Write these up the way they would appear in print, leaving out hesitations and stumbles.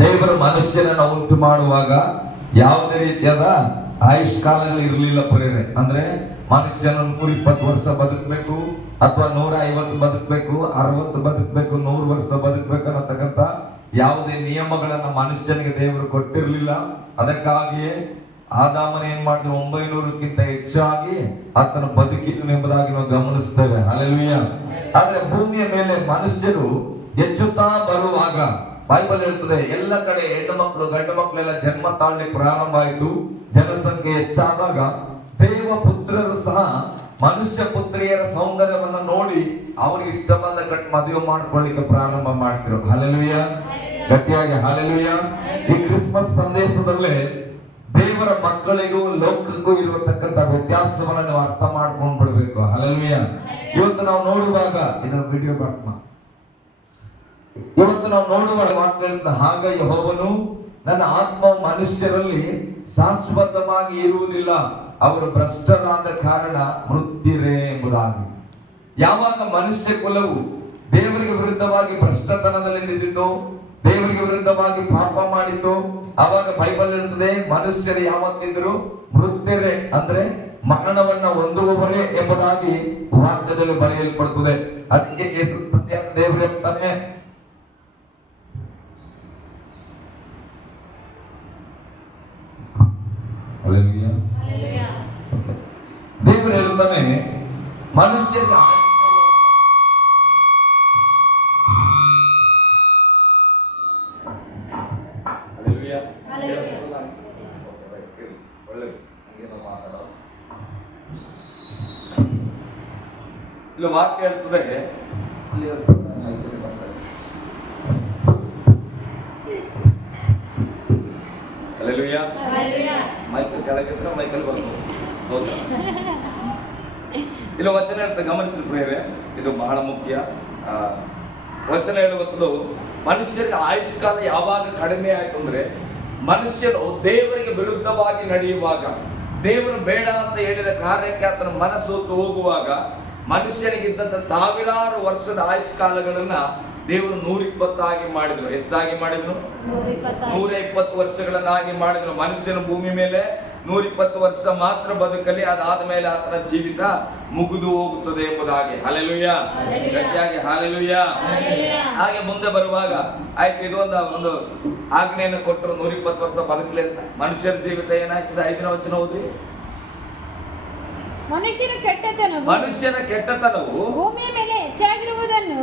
ದೇವರು ಮನುಷ್ಯನನ್ನ ಉಂಟು ಮಾಡುವಾಗ ಯಾವುದೇ ರೀತಿಯಾದ ಆಯುಷ್ಕಾಲಗಳು ಇರಲಿಲ್ಲ ಪ್ರೇರೆ. ಅಂದ್ರೆ ಮನುಷ್ಯನ 120 ವರ್ಷ ಬದುಕಬೇಕು ಅಥವಾ 150 ಬದುಕಬೇಕು, 60 ಬದುಕಬೇಕು, 100 ವರ್ಷ ಬದುಕಬೇಕು ಅನ್ನತಕ್ಕಂಥ ಯಾವುದೇ ನಿಯಮಗಳನ್ನ ಮನುಷ್ಯನಿಗೆ ದೇವರು ಕೊಟ್ಟಿರಲಿಲ್ಲ. ಅದಕ್ಕಾಗಿಯೇ ಆದಾಮನ ಏನ್ ಮಾಡಿದ್ರು, 900ಕ್ಕಿಂತ ಹೆಚ್ಚಾಗಿ ಆತನ ಬದುಕಿನು ಎಂಬುದಾಗಿ ನಾವು ಗಮನಿಸ್ತೇವೆ. ಹಲ್ಲೆಲೂಯಾ. ಆದ್ರೆ ಭೂಮಿಯ ಮೇಲೆ ಮನುಷ್ಯರು ಹೆಚ್ಚುತ್ತಾ ಬರುವಾಗ ಬೈಬಲ್ ಹೇಳ್ತದೆ, ಎಲ್ಲ ಕಡೆ ಹೆಣ್ಣು ಮಕ್ಕಳು ಗಂಡು ಮಕ್ಕಳೆಲ್ಲ ಜನ್ಮ ತಾಳ್ಲಿಕ್ಕೆ ಪ್ರಾರಂಭ ಆಯಿತು. ಜನಸಂಖ್ಯೆ ಹೆಚ್ಚಾದಾಗ ದೇವ ಪುತ್ರರು ಸಹ ಮನುಷ್ಯ ಪುತ್ರಿಯರ ಸೌಂದರ್ಯವನ್ನು ನೋಡಿ ಅವ್ರಿಗೆ ಇಷ್ಟ ಬಂದ ಮದುವೆ ಮಾಡ್ಕೊಳ್ಳಿಕ್ಕೆ ಪ್ರಾರಂಭ ಮಾಡಿದ್ರು. ಹಲ್ಲೆಲೂಯಾ. ಗಟ್ಟಿಯಾಗಿ ಹಲ್ಲೆಲೂಯಾ. ಈ ಕ್ರಿಸ್ಮಸ್ ಸಂದೇಶದಲ್ಲೇ ದೇವರ ಮಕ್ಕಳಿಗೂ ಲೋಕಕ್ಕೂ ಇರತಕ್ಕಂತ ವ್ಯತ್ಯಾಸವನ್ನು ನೀವು ಅರ್ಥ ಮಾಡ್ಕೊಂಡು ಬಿಡ್ಬೇಕು. ಹಲ್ಲೆಲೂಯಾ. ಇವತ್ತು ನಾವು ನೋಡುವಾಗ ಇದನ್ನ ವಿಡಿಯೋ ಬಾಟ್ಮ ಇವತ್ತು ನಾವು ನೋಡುವ ಮಾತುಗಳಿಂದ, ಹಾಗೆ ಯೆಹೋವನು ನನ್ನ ಆತ್ಮವು ಮನುಷ್ಯರಲ್ಲಿ ಶಾಶ್ವತವಾಗಿ ಇರುವುದಿಲ್ಲ, ಅವರು ಭ್ರಷ್ಟರಾದ ಕಾರಣ ಮೃತ್ಯುರೇ ಎಂಬುದಾಗಿ. ಯಾವಾಗ ಮನುಷ್ಯ ಕುಲವು ದೇವರಿಗೆ ವಿರುದ್ಧವಾಗಿ ಭ್ರಷ್ಟತನದಲ್ಲಿ ನಿಂತಿತು, ದೇವರಿಗೆ ವಿರುದ್ಧವಾಗಿ ಪಾಪ ಮಾಡಿತು, ಆವಾಗ ಬೈಬಲ್ ಹೇಳ್ತದೆ ಮನುಷ್ಯರು ಯಾವತ್ತಿದ್ರು ಮೃತ್ಯುರೇ, ಅಂದ್ರೆ ಮರಣವನ್ನ ಹೊಂದುವವರೇ ಎಂಬುದಾಗಿ ವಾಕ್ಯದಲ್ಲಿ ಬರೆಯಲ್ಪಡುತ್ತದೆ. ಅದಕ್ಕೆ ಯೇಸು ದೇವರು ಹೇಳ್ತಾನೆ, ದೇವರು ಹೇಳ್ತಾನೆ ಮನುಷ್ಯರಿಗೆ ಇಲ್ಲಿ ವಾಕ್ಯ ಹೇಳ್ತದೆ, ಮೈಕಲ್ ಕೆಳಗಿದ್ರೆ ಮೈಕಲ್ ಬರ್ಬೋದು. ಇಲ್ಲಿ ವಚನ ಹೇಳ್ತಾ ಗಮನಿಸಿದ ಪ್ರಿಯರೇ, ಇದು ಬಹಳ ಮುಖ್ಯ. ವಚನ ಹೇಳುವಂಥದ್ದು, ಮನುಷ್ಯರಿಗೆ ಆಯುಷ್ಕಾಲ ಯಾವಾಗ ಕಡಿಮೆ ಆಯ್ತು ಅಂದ್ರೆ ಮನುಷ್ಯನು ದೇವರಿಗೆ ವಿರುದ್ಧವಾಗಿ ನಡೆಯುವಾಗ, ದೇವರು ಬೇಡ ಅಂತ ಹೇಳಿದ ಕಾರ್ಯಕ್ಕೆ ಆತನ ಮನಸ್ಸೊತ್ತು ಹೋಗುವಾಗ, ಮನುಷ್ಯನಿಗಿದ್ದಂತ ಸಾವಿರಾರು ವರ್ಷದ ಆಯುಷ್ಕಾಲಗಳನ್ನ ದೇವರು 120 ಆಗಿ ಮಾಡಿದ್ರು. ಎಷ್ಟಾಗಿ ಮಾಡಿದ್ರು? 120 ವರ್ಷಗಳನ್ನಾಗಿ ಮಾಡಿದ್ರು. ಮನುಷ್ಯನ ಭೂಮಿ ಮೇಲೆ 120 ವರ್ಷ ಮಾತ್ರ ಬದುಕಲಿ, ಅದಾದ ಮೇಲೆ ಆತನ ಜೀವಿತ ಮುಗಿದು ಹೋಗುತ್ತದೆ ಎಂಬುದಾಗಿ. ಹಲ್ಲೆಲೂಯಾ. ಗಟ್ಟಿಯಾಗಿ ಹಲ್ಲೆಲೂಯಾ. ಹಾಗೆ ಮುಂದೆ ಬರುವಾಗ ಆಯ್ತು, ಇದು ಒಂದು ಆಜ್ಞೆಯನ್ನು ಕೊಟ್ಟರು, 120 ವರ್ಷ ಬದುಕಲಿ ಅಂತ. ಮನುಷ್ಯರ ಜೀವಿತ ಏನಾಗ್ತದೆ? 5ನೇ ವಚನ ಓದ್ರಿ. ಮನುಷ್ಯನ ಕೆಟ್ಟತನವು ಭೂಮಿಯ ಮೇಲೆ ಹೆಚ್ಚಾಗಿರುವುದನ್ನು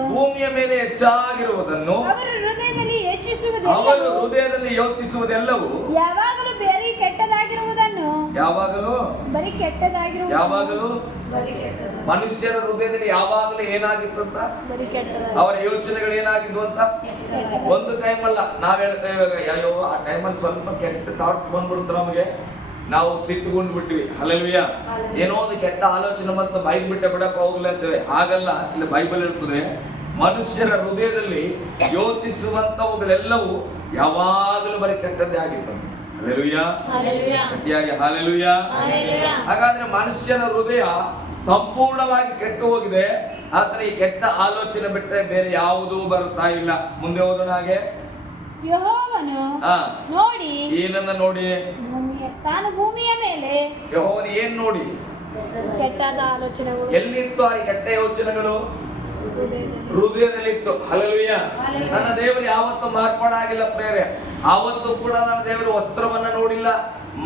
ಅವರ ಹೃದಯದಲ್ಲಿ ಯೋಚಿಸುವುದೆಲ್ಲವೂ ಯಾವಾಗಲೂ ಬರೀ ಕೆಟ್ಟದಾಗಿರುವುದನ್ನು ಮನುಷ್ಯರ ಹೃದಯದಲ್ಲಿ ಯಾವಾಗಲೂ ಏನಾಗಿತ್ತಂತ, ಅವರ ಯೋಚನೆಗಳು ಏನಾಗಿದ್ವು ಅಂತ. ಒಂದು ಟೈಮ್ ಅಲ್ಲ, ನಾವ್ ಹೇಳ್ತೇವೆ ಅಯ್ಯೋ ಆ ಟೈಮಲ್ಲಿ ಸ್ವಲ್ಪ ಕೆಟ್ಟ ಥಾಟ್ಸ್ ಬಂದ್ಬಿಡ್ತು ನಮಗೆ, ನಾವು ಸಿಟ್ಟುಕೊಂಡು ಬಿಟ್ಟಿವಿ. ಹಲ್ಲೆಲೂಯಾ. ಏನೋ ಒಂದು ಕೆಟ್ಟ ಆಲೋಚನೆ ಮತ್ತು ಬೈದ್ ಬಿಟ್ಟೆ ಬಿಡಪ್ಪ ಹೋಗ್ಲಿ ಅಂತೇವೆ. ಹಾಗಲ್ಲ, ಇಲ್ಲಿ ಬೈಬಲ್ ಇರ್ತದೆ, ಮನುಷ್ಯರ ಹೃದಯದಲ್ಲಿ ಯೋಚಿಸುವಂತವುಗಳೆಲ್ಲವೂ ಯಾವಾಗಲೂ ಬರೀ ಕೆಟ್ಟದ್ದೇ ಆಗಿತ್ತು. ಹಲ್ಲೆಲೂಯಾ. ಗಟ್ಟಿಯಾಗಿ ಹಲ್ಲೆಲೂಯಾ. ಹಾಗಾದ್ರೆ ಮನುಷ್ಯನ ಹೃದಯ ಸಂಪೂರ್ಣವಾಗಿ ಕೆಟ್ಟು ಹೋಗಿದೆ. ಆದ್ರೆ ಈ ಕೆಟ್ಟ ಆಲೋಚನೆ ಬಿಟ್ಟರೆ ಬೇರೆ ಯಾವುದೂ ಬರುತ್ತಾ ಇಲ್ಲ. ಮುಂದೆ ಹೋಗೋಣ. ಹಾಗೆ ಯೆಹೋವನು ನೋಡಿ, ಏನನ್ನ ನೋಡಿ? ತಾನು ಭೂಮಿಯ ಮೇಲೆ. ಯೆಹೋವನು ಏನ್ ನೋಡಿ? ಕೆಟ್ಟದ ಆಲೋಚನೆಗಳು. ಎಲ್ಲಿತ್ತು ಆ ಕೆಟ್ಟ ಯೋಚನೆಗಳು? ಹೃದಯದಲ್ಲಿತ್ತು. ಹಲ್ಲೆಲೂಯಾ. ನನ್ನ ದೇವರು ಯಾವತ್ತೂ ಮಾರ್ಪಾಡಾಗಿಲ್ಲ ಪ್ರೇರೆ. ಆವತ್ತು ಕೂಡ ನನ್ನ ದೇವರು ವಸ್ತ್ರವನ್ನ ನೋಡಿಲ್ಲ,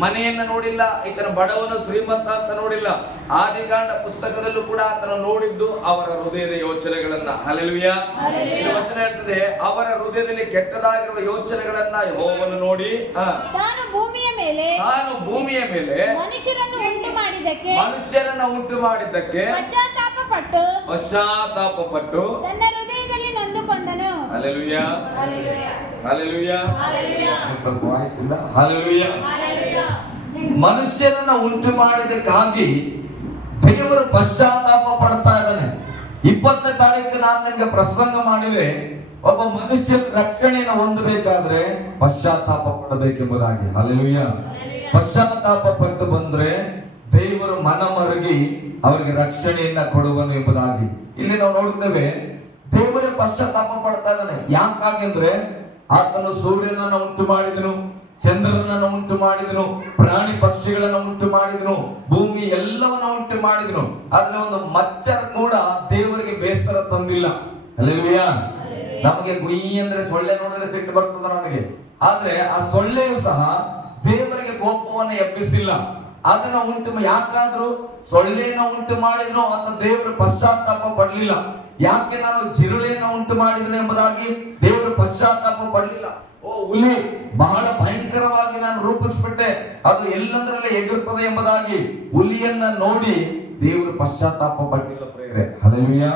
ಮನೆಯನ್ನ ನೋಡಿಲ್ಲ, ಈತನ ಬಡವನು ಶ್ರೀಮಂತ ಅಂತ ನೋಡಿಲ್ಲ. ಆದಿಕಾಂಡ ಪುಸ್ತಕದಲ್ಲೂ ಕೂಡ ಆತನ ನೋಡಿದ್ದು ಅವರ ಹೃದಯದ ಯೋಚನೆಗಳನ್ನ. ಹಲ್ಲೆಲೂಯಾ. ವಚನ ಹೇಳ್ತದೆ, ಅವರ ಹೃದಯದಲ್ಲಿ ಕೆಟ್ಟದಾಗಿರುವ ಯೋಚನೆಗಳನ್ನ ಯೆಹೋವನು ನೋಡಿ ತಾನು ಭೂಮಿಯ ಮೇಲೆ ಮನುಷ್ಯರನ್ನು ಉಂಟು ಮಾಡಿದ್ದಕ್ಕೆ ಪಶ್ಚಾತ್ತಾಪ ಪಟ್ಟು ತನ್ನ ಹೃದಯದಲ್ಲಿ ನೊಂದುಕೊಂಡನು. ಹಲ್ಲೆಲೂಯಾ. ಹಲ್ಲೆಲೂಯಾ. ಹಲ್ಲೆಲೂಯಾ. ಮನುಷ್ಯರನ್ನ ಉಂಟು ಮಾಡಿದ್ದಕ್ಕಾಗಿ ದೇವರು ಪಶ್ಚಾತ್ತಾಪ ಪಡ್ತಾ ಇದ್ದಾನೆ. 20ನೇ ತಾರೀಕು ನಾನು ನಿಮಗೆ ಪ್ರಸಂಗ ಮಾಡಿದೆ, ಒಬ್ಬ ಮನುಷ್ಯ ರಕ್ಷಣೆಯನ್ನು ಹೊಂದಬೇಕಾದ್ರೆ ಪಶ್ಚಾತ್ತಾಪ ಪಡಬೇಕೆಂಬುದಾಗಿ. ಹಲ್ಲೆಲೂಯಾ. ಪಶ್ಚಾತ್ತಾಪ ಪಟ್ಟು ಬಂದ್ರೆ ದೇವರು ಮನಮರಗಿ ಅವರಿಗೆ ರಕ್ಷಣೆಯನ್ನ ಕೊಡುವನು ಎಂಬುದಾಗಿ ಇಲ್ಲಿ ನಾವು ನೋಡ್ತೇವೆ. ದೇವರೇ ಪಶ್ಚಾತ್ತಾಪ ಪಡ್ತಾ ಇದ್ದಾನೆ. ಯಾಕಾಗಿ ಅಂದ್ರೆ ಆತನು ಸೂರ್ಯನನ್ನು ಉಂಟು ಮಾಡಿದನು, ಚಂದ್ರನನ್ನು ಉಂಟು ಮಾಡಿದನು, ಪ್ರಾಣಿ ಪಕ್ಷಿಗಳನ್ನು ಉಂಟು ಮಾಡಿದನು, ಭೂಮಿ ಎಲ್ಲವನ್ನ ಉಂಟು ಮಾಡಿದನು. ಆದ್ರೆ ಒಂದು ಮಚ್ಚರ ಕೂಡ ದೇವರಿಗೆ ಬೇಸರ ತಂದಿಲ್ಲ. ಹಲ್ಲೆಲೂಯಾ. ನಮಗೆ ಗುಯಿ ಅಂದ್ರೆ ಸೊಳ್ಳೆ ನೋಡಿದ್ರೆ ಸಿಟ್ಟು ಬರ್ತದ ನನಗೆ. ಆದ್ರೆ ಆ ಸೊಳ್ಳೆಯು ಸಹ ದೇವರಿಗೆ ಕೋಪವನ್ನು ಎಬ್ಬಿಸಿಲ್ಲ. ಅದನ್ನ ಉಂಟು ಯಾಕಾದ್ರೂ ಸೊಳ್ಳೆನ ಉಂಟು ಮಾಡಿದ್ರು ಅಂತ ದೇವರು ಪಶ್ಚಾತ್ತಾಪ ಪಡಲಿಲ್ಲ. ಯಾಕೆ ನಾನು ಜಿರುಳೆಯನ್ನು ಉಂಟು ಮಾಡಿದ್ರು ಎಂಬುದಾಗಿ ದೇವರು ಪಶ್ಚಾತ್ತಾಪ ಪಡಲಿಲ್ಲ. ಓ ಹುಲಿ ಬಹಳ ಭಯಂಕರವಾಗಿ ನಾನು ರೂಪಿಸ್ಬಿಟ್ಟೆ, ಅದು ಎಲ್ಲದರಲ್ಲೇ ಎದುರ್ತದೆ ಎಂಬುದಾಗಿ ಹುಲಿಯನ್ನ ನೋಡಿ ದೇವರು ಪಶ್ಚಾತ್ತಾಪ ಪಡಲಿಲ್ಲ ಪ್ರೇರೆ. ಹಲ್ಲೆಲೂಯಾ.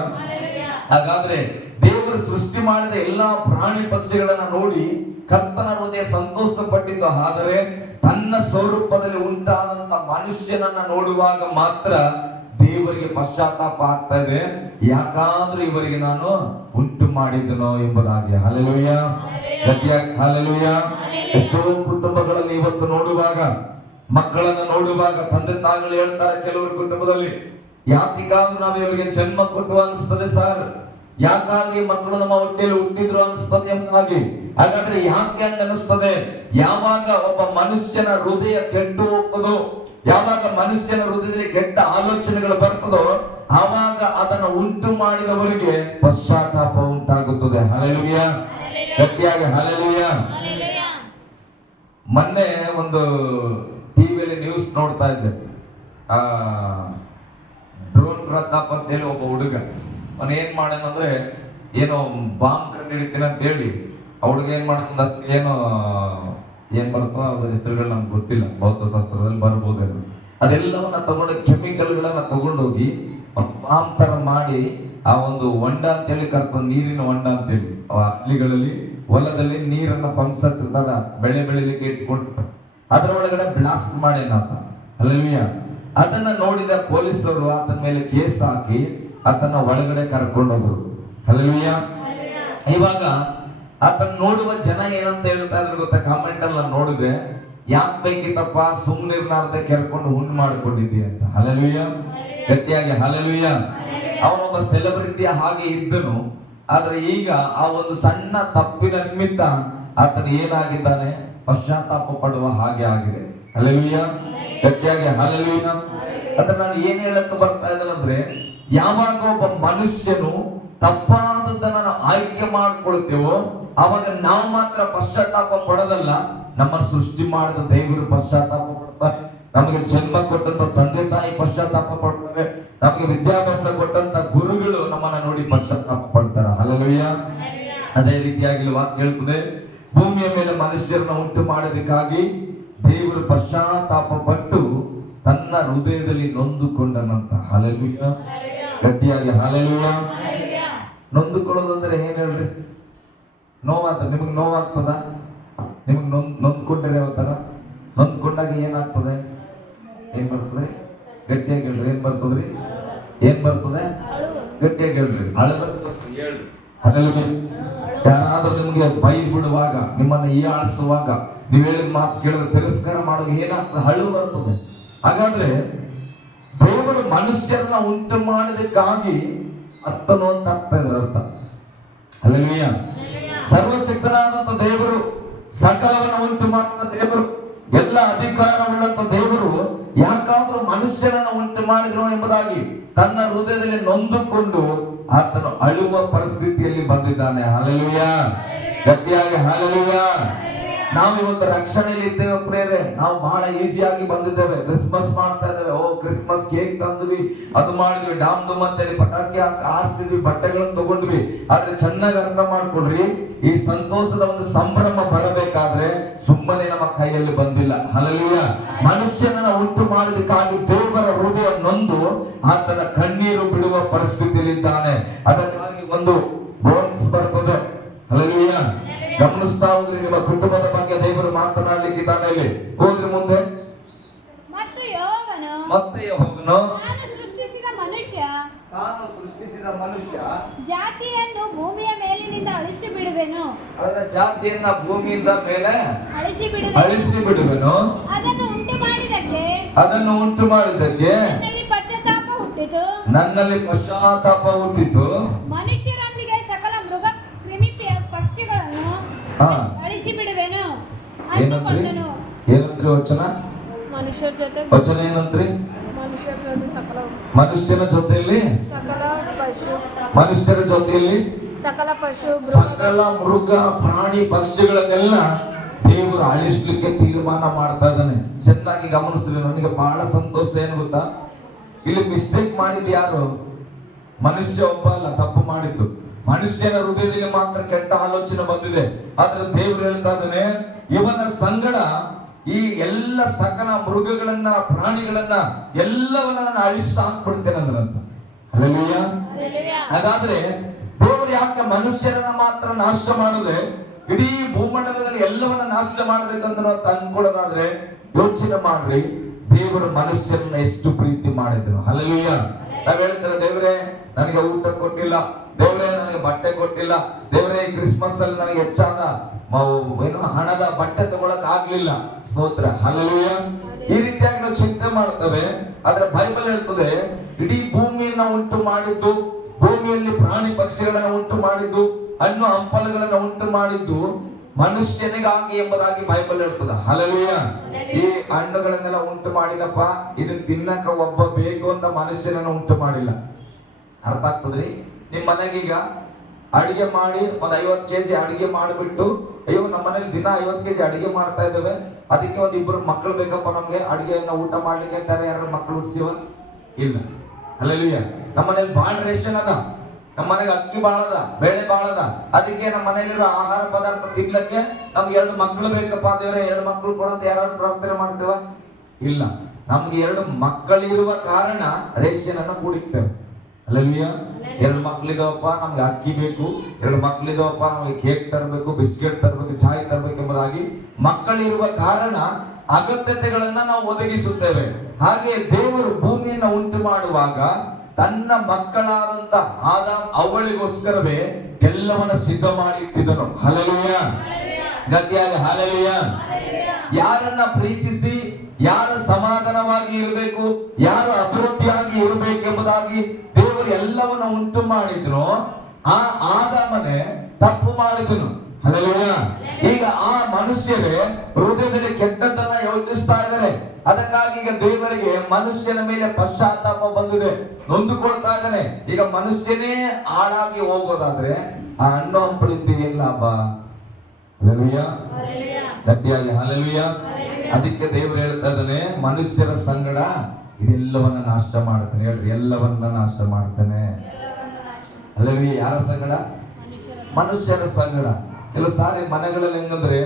ಹಾಗಾದ್ರೆ ದೇವರು ಸೃಷ್ಟಿ ಮಾಡಿದ ಎಲ್ಲಾ ಪ್ರಾಣಿ ಪಕ್ಷಿಗಳನ್ನ ನೋಡಿ ಕರ್ತನ ಹೃದಯ ಸಂತೋಷ ಪಟ್ಟಿದ್ದು. ಆದರೆ ತನ್ನ ಸ್ವರೂಪದಲ್ಲಿ ಉಂಟಾದಂತ ಮನುಷ್ಯನನ್ನ ನೋಡುವಾಗ ಮಾತ್ರ ದೇವರಿಗೆ ಪಶ್ಚಾತ್ತಾಪ ಆಗ್ತಾ ಇದೆ. ಯಾಕಾದ್ರೂ ಇವರಿಗೆ ನಾನು ಉಂಟು ಮಾಡಿದ್ದನೋ ಎಂಬುದಾಗಿ. ಹಲ್ಲೆಲೂಯಾ. ಗಟ್ಟಿಯಾಗಿ ಹಲ್ಲೆಲೂಯಾ. ಎಷ್ಟೋ ಕುಟುಂಬಗಳಲ್ಲಿ ಇವತ್ತು ನೋಡುವಾಗ, ಮಕ್ಕಳನ್ನ ನೋಡುವಾಗ ತಂದೆ ತಾಯಿಗಳು ಹೇಳ್ತಾರೆ ಕೆಲವರು ಕುಟುಂಬದಲ್ಲಿ, ಯಾಕಾದ್ರೂ ನಾವು ಇವರಿಗೆ ಜನ್ಮ ಕೊಟ್ಟು ಅನಿಸ್ತದೆ ಸರ್, ಯಾಕಾಗಿ ಮಕ್ಕಳು ನಮ್ಮ ಹೊಟ್ಟೆಯಲ್ಲಿ ಹುಟ್ಟಿದ್ರು ಅನಿಸ್ತದೆ ಎಂಬುದಾಗಿ. ಹಾಗಾದ್ರೆ ಯಾಕೆ ಹಂಗ ಅನಿಸ್ತದೆ? ಯಾವಾಗ ಒಬ್ಬ ಮನುಷ್ಯನ ಹೃದಯ ಕೆಟ್ಟು ಹೋಗ್ತದೋ, ಯಾವಾಗ ಮನುಷ್ಯನ ಹೃದಯದಲ್ಲಿ ಕೆಟ್ಟ ಆಲೋಚನೆಗಳು ಬರ್ತದೋ, ಆವಾಗ ಅದನ್ನ ಉಂಟು ಮಾಡಿದವರಿಗೆ ಪಶ್ಚಾತ್ತಾಪ ಉಂಟಾಗುತ್ತದೆ. ಹಲ್ಲೆಲೂಯಾ. ಗಟ್ಟಿಯಾಗಿ ಹಲ್ಲೆಲೂಯಾ. ಮೊನ್ನೆ ಒಂದು ಟಿವಿಯಲ್ಲಿ ನ್ಯೂಸ್ ನೋಡ್ತಾ ಇದ್ದೆ. ಡ್ರೋನ್ ಪ್ರತಾಪ್ ಅಂತ ಹೇಳಿ ಒಬ್ಬ ಹುಡುಗ, ಅವನು ಏನ್ ಮಾಡನಂದ್ರೆ ಏನೋ ಬಾಂಬ್ ಕಂಡು ಹಿಡಿತೀನಿ ಅಂತ ಹೇಳಿ ಆ ಹುಡುಗ ಏನ್ ಮಾಡ್ತಂದ, ಏನ್ ಬರ್ತದ ಅದ್ರ ಹೆಸರುಗಳು ನಮ್ಗೆ ಗೊತ್ತಿಲ್ಲ, ಭೌತಶಾಸ್ತ್ರದಲ್ಲಿ ಬರ್ಬೋದೇನು, ಅದೆಲ್ಲವನ್ನ ತಗೊಂಡು ಕೆಮಿಕಲ್ಗಳನ್ನ ತಗೊಂಡೋಗಿ ಬಾಂಬ್ ತರ ಮಾಡಿ ಆ ಒಂದು ಹೊಂಡ ಅಂತೇಳಿ ಕರ್ತದ, ನೀರಿನ ಹೊಂಡ ಅಂತೇಳಿ ಆ ಹಳ್ಳಿಗಳಲ್ಲಿ ಹೊಲದಲ್ಲಿ ನೀರನ್ನ ಪಂಪ್ಸೆಟ್ ತರ ಬೆಳೆ ಬೆಳಿಲಿಕ್ಕೆ ಇಟ್ಕೊಂಡಿರ್ತಾರೆ, ಅದರ ಒಳಗಡೆ ಬ್ಲಾಸ್ಟ್ ಮಾಡಿ ಆತ. ಹಲ್ಲೆಲೂಯಾ. ಅದನ್ನ ನೋಡಿದ ಪೊಲೀಸರು ಆತನ ಮೇಲೆ ಕೇಸ್ ಹಾಕಿ ಆತನ ಒಳಗಡೆ ಕರ್ಕೊಂಡೋದ್ರು. ಹಲ್ಲೆಲೂಯಾ. ಇವಾಗ ಆತನ ನೋಡುವ ಜನ ಏನಂತ ಹೇಳ್ತಾ ಇದ್ರು ಗೊತ್ತಾ? ಕಾಮೆಂಟ್ ಅಲ್ಲಿ ನಾನು ನೋಡಿದೆ, ಯಾಕೆ ಬೇಕಿತ್ತಪ್ಪ ಸುಮ್ಮನಿರ್ನಾರ್ದ ಕೆರ್ಕೊಂಡು ಹುಣ್ಣು ಮಾಡಿಕೊಂಡಿದ್ದಿ ಅಂತ. ಹಲ್ಲೆಲೂಯಾ. ಗಟ್ಟಿಯಾಗಿ ಹಲ್ಲೆಲೂಯಾ. ಅವನೊಬ್ಬ ಸೆಲೆಬ್ರಿಟಿ ಹಾಗೆ ಇದ್ದನು. ಆದ್ರೆ ಈಗ ಆ ಒಂದು ಸಣ್ಣ ತಪ್ಪಿನ ನಿಮಿತ್ತ ಆತನು ಏನಾಗಿದ್ದಾನೆ, ಪಶ್ಚಾತ್ತಾಪ ಪಡುವ ಹಾಗೆ ಆಗಿದೆ. ಹಲ್ಲೆಲೂಯಾ. ಗಟ್ಟಿಯಾಗಿ ಹಲ್ಲೆಲೂಯಾ. ಅದನ್ನ ನಾನು ಏನ್ ಹೇಳಕ್ಕೆ ಬರ್ತಾ ಇದ್ದೇನೆ, ಯಾವಾಗ ಒಬ್ಬ ಮನುಷ್ಯನು ತಪ್ಪಾದದ್ದನ್ನ ನಾವು ಆಯ್ಕೆ ಮಾಡ್ಕೊಳ್ತೇವೋ ಅವಾಗ ನಾವು ಮಾತ್ರ ಪಶ್ಚಾತ್ತಾಪ ಪಡೋದಲ್ಲ, ನಮ್ಮನ್ನು ಸೃಷ್ಟಿ ಮಾಡಿದ ದೇವರು ಪಶ್ಚಾತ್ತಾಪ ಪಡ್ತಾರೆ, ನಮಗೆ ಜನ್ಮ ಕೊಟ್ಟಂತ ತಂದೆ ತಾಯಿ ಪಶ್ಚಾತ್ತಾಪ ಪಡ್ತಾರೆ, ನಮಗೆ ವಿದ್ಯಾಭ್ಯಾಸ ಕೊಟ್ಟಂತ ಗುರುಗಳು ನಮ್ಮನ್ನ ನೋಡಿ ಪಶ್ಚಾತ್ತಾಪ ಪಡ್ತಾರೆ. ಹಲ್ಲೆಲೂಯಾ. ಅದೇ ರೀತಿಯಾಗಿ ವಾಕ್ಯ ಹೇಳ್ತದೆ, ಭೂಮಿಯ ಮೇಲೆ ಮನುಷ್ಯರನ್ನ ಉಂಟು ಮಾಡೋದಕ್ಕಾಗಿ ದೇವರು ಪಶ್ಚಾತ್ತಾಪ ಪಟ್ಟು ತನ್ನ ಹೃದಯದಲ್ಲಿ ನೊಂದುಕೊಂಡನಂತ. ಹಲ್ಲೆಲೂಯಾ. ಗಟ್ಟಿಯಾಗಿ ಹಲ್ಲೆಲೂಯಾ. ನೊಂದುಕೊಳ್ಳೋದಂದ್ರೆ ಏನ್ ಹೇಳ್ರಿ? ನೋವಾಗ್ತದೆ. ನಿಮಗೆ ನೋವಾಗ್ತದ? ನಿಮಗೆ ನೊಂದ್ಕೊಂಡ್ರೆ ಯಾವತ್ತರ ನೊಂದ್ಕೊಂಡಾಗ ಏನಾಗ್ತದೆ? ಏನ್ ಬರ್ತದೆ? ಗಟ್ಟಿಯಾಗಿ ಹೇಳ್ರಿ. ಏನ್ ಬರ್ತದ್ರಿ? ಏನ್ ಬರ್ತದೆ? ಗಟ್ಟಿಯಾಗಿ ಹೇಳ್ರಿ. ಅಳು ಬರ್ತದೆ. ಹಲ್ಲೆಲೂಯಾ. ಯಾರಾದ್ರೂ ನಿಮ್ಗೆ ಬೈದ್ ಬಿಡುವಾಗ, ನಿಮ್ಮನ್ನ ಹೀಯಾಳಿಸುವಾಗ, ನೀವ್ ಹೇಳಿದ ಮಾತು ಕೇಳಿದ್ರೆ ತಿರಸ್ಕಾರ ಮಾಡುವಾಗ ಏನಾಗ್ತದೆ? ಅಳು ಬರ್ತದೆ. ಹಾಗಾದ್ರೆ ದೇವರು ಮನುಷ್ಯರನ್ನ ಉಂಟು ಮಾಡಿದಕ್ಕಾಗಿ ಅತ್ತನು ಅಂತ ಆಗ್ತಾ ಇದ್ರ ಅರ್ಥ. ಹಲ್ಲೆಲೂಯಾ. ಸರ್ವಶಕ್ತನಾದಂತ ದೇವರು, ಸಕಲವನ್ನ ಉಂಟು ಮಾಡಿದ ದೇವರು, ಎಲ್ಲ ಅಧಿಕಾರವುಳ್ಳಂತ ದೇವರು ಯಾಕಾದ್ರೂ ಮನುಷ್ಯರನ್ನ ಉಂಟು ಮಾಡಿದ್ರು ಎಂಬುದಾಗಿ ತನ್ನ ಹೃದಯದಲ್ಲಿ ನೊಂದುಕೊಂಡು ಆತನು ಅಳುವ ಪರಿಸ್ಥಿತಿಯಲ್ಲಿ ಬಂದಿದ್ದಾನೆ. ಹಲ್ಲೆಲೂಯಾ. ಗಟ್ಟಿಯಾಗಿ ಹಲ್ಲೆಲೂಯಾ. ನಾವು ಇವತ್ತು ರಕ್ಷಣೆಯಲ್ಲಿ ಇದ್ದೇವೆ ಪ್ರೇರೆ. ನಾವು ಬಹಳ ಈಸಿಯಾಗಿ ಬಂದಿದ್ದೇವೆ. ಕ್ರಿಸ್ಮಸ್ ಮಾಡ್ತಾ ಇದ್ದೇವೆ. ಓ ಕ್ರಿಸ್ಮಸ್ ಕೇಕ್ ತಂದ್ವಿ, ಅದು ಮಾಡಿದ್ವಿ, ಡಾಮ್ ಡುಮ್ ಅಂತೇಳಿ ಪಟಾಕಿ ಆರಿಸಿದ್ವಿ, ಬಟ್ಟೆಗಳನ್ನು ತಗೊಂಡ್ವಿ. ಆದ್ರೆ ಚೆನ್ನಾಗಿ ಅರ್ಥ ಮಾಡ್ಕೊಡ್ರಿ, ಈ ಸಂತೋಷದ ಒಂದು ಸಂಭ್ರಮ ಬರಬೇಕಾದ್ರೆ ಸುಮ್ಮನೆ ನಮ್ಮ ಕೈಯಲ್ಲಿ ಬಂದಿಲ್ಲ. ಹಲ್ಲೆಲೂಯಾ. ಮನುಷ್ಯನನ್ನ ಉಂಟು ಮಾಡಿದಕ್ಕಾಗಿ ದೇವರ ಹೃದಯ ನೊಂದು ಆತನ ಕಣ್ಣೀರು ಬಿಡುವ ಪರಿಸ್ಥಿತಿಯಲ್ಲಿ ಇದ್ದಾನೆ. ಅದಕ್ಕಾಗಿ ಒಂದು ಬೋನ್ಸ್ ಬರ್ತದೆ. ಹಲ್ಲೆಲೂಯಾ. ಗಮನಿಸ್ತಾ ಹೋದ್ರಿ, ನಿಮ್ಮ ಕುಟುಂಬದ ಬಗ್ಗೆ ದೇವರು ಮಾತನಾಡ್ಲಿಕ್ಕಿದ್ದಾನೆ. ಇಲ್ಲಿ ಹೋದ್ರಿ ಮುಂದೆ. ಮತ್ತು ಯೆಹೋವನು ತಾನು ಸೃಷ್ಟಿಸಿದ ಮನುಷ್ಯ ಜಾತಿಯನ್ನು ಭೂಮಿಯ ಮೇಲಿನಿಂದ ಅಳಿಸಿ ಬಿಡುವೆನು. ಅದರ ಜಾತಿಯನ್ನ ಭೂಮಿಯಿಂದ ಮೇಲೆ ಅಳಿಸಿ ಬಿಡುವೆನು. ಅದನ್ನು ಉಂಟು ಮಾಡಿದ್ದಕ್ಕೆ ನನ್ನಲ್ಲಿ ಪಶ್ಚಾತ್ತಾಪ ಹುಟ್ಟಿತು. ಮನುಷ್ಯರೊಂದಿಗೆ ಸಕಲ ಮೃಗ ಕ್ರಿಮಿ ಪಕ್ಷಿಗಳನ್ನು ಹಾ ಅಳಿಸಿ ಬಿಡುವೆನು ಏನಂತ್ರಿ ಅಂದುಕೊಂಡನು. ಏನಂತ್ರಿ ವಚನ ಮನುಷ್ಯರ ಜೊತೆ ವಚನ ಏನಂತ್ರಿ ಮನುಷ್ಯರ ಜೊತೆ ಸಕಲ ಮನುಷ್ಯನ ಜೊತೆಯಲ್ಲಿ ಸಕಲ ಪಶು ಮನುಷ್ಯರ ಜೊತೆಯಲ್ಲಿ ಸಕಲ ಪಶು ಸಕಲ ಮೃಗ ಪ್ರಾಣಿ ಪಕ್ಷಿಗಳನ್ನೆಲ್ಲ ದೇವರು ಅಳಿಸ್ಲಿಕ್ಕೆ ತೀರ್ಮಾನ ಮಾಡ್ತಾ ಇದ್ದಾನೆ. ಚೆನ್ನಾಗಿ ಗಮನಿಸಿದ್ರೆ ನನಗೆ ಬಹಳ ಸಂತೋಷ ಏನು ಗೊತ್ತಾ, ಇಲ್ಲಿ ಮಿಸ್ಟೇಕ್ ಮಾಡಿದ್ದು ಯಾರು? ಮನುಷ್ಯ ಒಬ್ಬ ಅಲ್ಲ ತಪ್ಪು ಮಾಡಿದ್ದು. ಮನುಷ್ಯನ ಹೃದಯದಲ್ಲಿ ಮಾತ್ರ ಕೆಟ್ಟ ಆಲೋಚನೆ ಬಂದಿದೆ. ಆದ್ರೆ ದೇವರು ಹೇಳ್ತಾ ಇದ್ದಾನೆ, ಇವನ ಸಂಗಡ ಈ ಎಲ್ಲ ಸಕಲ ಮೃಗಗಳನ್ನ ಪ್ರಾಣಿಗಳನ್ನ ಎಲ್ಲವನ್ನ ನಾನು ಅಳಿಸಾಕ್ಬಿಡ್ತೇನೆ ಅಂದ್ರಂತ. ಹಲ್ಲೆಲೂಯಾ. ಹಾಗಾದ್ರೆ ದೇವರು ಯಾಕೆ ಮನುಷ್ಯರನ್ನ ಮಾತ್ರ ನಾಶ ಮಾಡದೆ ಇಡೀ ಭೂಮಂಡಲದಲ್ಲಿ ಎಲ್ಲವನ್ನ ನಾಶ ಮಾಡ್ಬೇಕಂತ ನಾವು ಅನ್ಕೊಳ್ಳೋದಾದ್ರೆ ಯೋಚನೆ ಮಾಡ್ರಿ, ದೇವರು ಮನುಷ್ಯರನ್ನ ಎಷ್ಟು ಪ್ರೀತಿ ಮಾಡಿದ್ರು. ಹಲ್ಲೆಲೂಯಾ. ನಾವ್ ಹೇಳ್ತೇವೆ, ದೇವರೇ ನನಗೆ ಊಟ ಕೊಟ್ಟಿಲ್ಲ, ದೇವರೇ ನನಗೆ ಬಟ್ಟೆ ಕೊಟ್ಟಿಲ್ಲ, ದೇವರೇ ಕ್ರಿಸ್ಮಸ್ ಅಲ್ಲಿ ನನಗೆ ಹೆಚ್ಚಾದ ಏನು ಹಣದ ಬಟ್ಟೆ ತಗೊಳಕ್ ಆಗ್ಲಿಲ್ಲ, ಸ್ತೋತ್ರ. ಹಲ್ಲೆಲೂಯಾ. ಈ ರೀತಿಯಾಗಿ ನಾವು ಚಿಂತೆ ಮಾಡ್ತೇವೆ. ಆದ್ರೆ ಬೈಬಲ್ ಹೇಳ್ತದೆ, ಇಡೀ ಭೂಮಿಯನ್ನ ಉಂಟು ಮಾಡಿದ್ದು, ಭೂಮಿಯಲ್ಲಿ ಪ್ರಾಣಿ ಪಕ್ಷಿಗಳನ್ನ ಉಂಟು ಮಾಡಿದ್ದು, ಹಣ್ಣು ಹಂಪಲುಗಳನ್ನ ಉಂಟು ಮಾಡಿದ್ದು ಮನುಷ್ಯನಿಗಾಗಿ ಎಂಬುದಾಗಿ ಬೈಬಲ್ ಹೇಳ್ತದ. ಹಲ್ಲೆಲೂಯಾ. ಈ ಹಣ್ಣುಗಳನ್ನೆಲ್ಲ ಉಂಟು ಮಾಡಿಲ್ಲಪ್ಪ, ಇದನ್ನ ತಿನ್ನಕ ಒಬ್ಬ ಬೇಕು ಅಂತ ಮನುಷ್ಯನನ್ನ ಉಂಟು ಮಾಡಿಲ್ಲ. ಅರ್ಥ ಆಗ್ತದ್ರಿ? ನಿಮ್ ಮನೆಗೀಗ ಅಡಿಗೆ ಮಾಡಿ ಒಂದ್ 50 kg ಅಡಿಗೆ ಮಾಡಿಬಿಟ್ಟು, ಅಯ್ಯೋ ನಮ್ಮ ಮನೇಲಿ ದಿನ 50 kg ಅಡಿಗೆ ಮಾಡ್ತಾ ಇದ್ದೇವೆ, ಅದಕ್ಕೆ ಒಂದ್ ಇಬ್ರು ಮಕ್ಕಳು ಬೇಕಪ್ಪ ನಮ್ಗೆ ಅಡಿಗೆಯನ್ನ ಊಟ ಮಾಡ್ಲಿಕ್ಕೆ ಅಂತಾರೆ, ಯಾರು ಮಕ್ಕಳು ಹುಟ್ಟಿಸಿವ? ಇಲ್ಲ. ಹಲ್ಲೆಲೂಯಾ. ನಮ್ಮ ಮನೇಲಿ ಬಾಳ ರೇಷನ್ ಅದ, ನಮ್ಮ ಮನೆಗೆ ಅಕ್ಕಿ ಬಾಳದ, ಬೇಳೆ ಬಾಳದ, ಅದಕ್ಕೆ ನಮ್ಮ ಮನೇಲಿರೋ ಆಹಾರ ಪದಾರ್ಥ ತಿನ್ಲಕ್ಕೆ ನಮ್ಗೆ 2 ಮಕ್ಕಳು ಬೇಕಪ್ಪ ದೇವ್ರೆ 2 ಮಕ್ಕಳು ಕೊಡಂತ ಯಾರು ಪ್ರಾರ್ಥನೆ ಮಾಡ್ತೇವ? ಇಲ್ಲ. ನಮ್ಗೆ 2 ಮಕ್ಕಳಿರುವ ಕಾರಣ ರೇಷನ್ ಅನ್ನ ಕೂಡಿರ್ತೇವೆ. ಹಲ್ಲೆಲೂಯಾ. 2 ಮಕ್ಕಳಿದಾವಪ್ಪ ನಮ್ಗೆ ಅಕ್ಕಿ ಬೇಕು, 2 ಮಕ್ಕಳಿದಾವಪ್ಪ ನಮ್ಗೆ ಕೇಕ್ ತರಬೇಕು, ಬಿಸ್ಕೆಟ್ ತರಬೇಕು, ಚಾಯ್ ತರಬೇಕು ಎಂಬುದಾಗಿ ಮಕ್ಕಳಿರುವ ಕಾರಣ ಅಗತ್ಯತೆಗಳನ್ನ ನಾವು ಒದಗಿಸುತ್ತೇವೆ. ಹಾಗೆ ದೇವರು ಭೂಮಿಯನ್ನ ಉಂಟು ಮಾಡುವಾಗ ತನ್ನ ಮಕ್ಕಳಾದಂತ ಆದಾಮ್ ಅವಳಿಗೋಸ್ಕರವೇ ಎಲ್ಲವನ್ನ ಸಿದ್ಧ ಮಾಡಿ ಇಟ್ಟಿದ್ದನು. ಹಲ್ಲೆಲೂಯಾ. ಗಟ್ಟಿಯಾಗಿ ಹಲ್ಲೆಲೂಯಾ. ಯಾರನ್ನ ಪ್ರೀತಿಸಿ ಯಾರು ಸಮಾಧಾನವಾಗಿ ಇರಬೇಕು, ಯಾರು ಅಭಿವೃದ್ಧಿಯಾಗಿ ಇರಬೇಕೆಂಬುದಾಗಿ ದೇವರು ಎಲ್ಲವನ್ನ ಉಂಟು ಮಾಡಿದ್ರು. ಆ ಆದಾಮನೇ ತಪ್ಪು ಮಾಡಿದನು. ಹಲ್ಲೆಲೂಯಾ. ಈಗ ಆ ಮನುಷ್ಯರೇ ಹೃದಯದಲ್ಲಿ ಕೆಟ್ಟದ್ದನ್ನ ಯೋಚಿಸ್ತಾ ಇದ್ದಾರೆ. ಅದಕ್ಕಾಗಿ ಈಗ ದೇವರಿಗೆ ಮನುಷ್ಯನ ಮೇಲೆ ಪಶ್ಚಾತ್ತಾಪ ಬಂದಿದೆ, ನೊಂದುಕೊಳ್ತಾ ಇದ್ದಾನೆ. ಈಗ ಮನುಷ್ಯನೇ ಹಾಳಾಗಿ ಹೋಗೋದಾದ್ರೆ ಆ ಹಣ್ಣು ಹಂಪಲಿದ್ದು ಏನ್ ಲಾಭ? ಹಲ್ಲೆಲೂಯಾ. ಗಟ್ಟಿಯಾಗಿ ಹಲ್ಲೆಲೂಯಾ. ಅದಕ್ಕೆ ದೇವರು ಹೇಳ್ತಾ ಇದ್ದಾನೆ, ಮನುಷ್ಯರ ಸಂಗಡ ಇದೆಲ್ಲವನ್ನ ನಾಶ ಮಾಡ್ತಾನೆ. ಹೇಳ್ರಿ, ಎಲ್ಲವನ್ನ ನಾಶ ಮಾಡ್ತಾನೆ. ಹಲ್ಲೆಲೂಯಾ. ಯಾರ ಸಂಗಡ? ಮನುಷ್ಯರ ಸಂಗಡ. ಕೆಲವು ಸಾರಿ ಮನೆಗಳಲ್ಲಿ ಹೆಂಗಂದ್ರೆ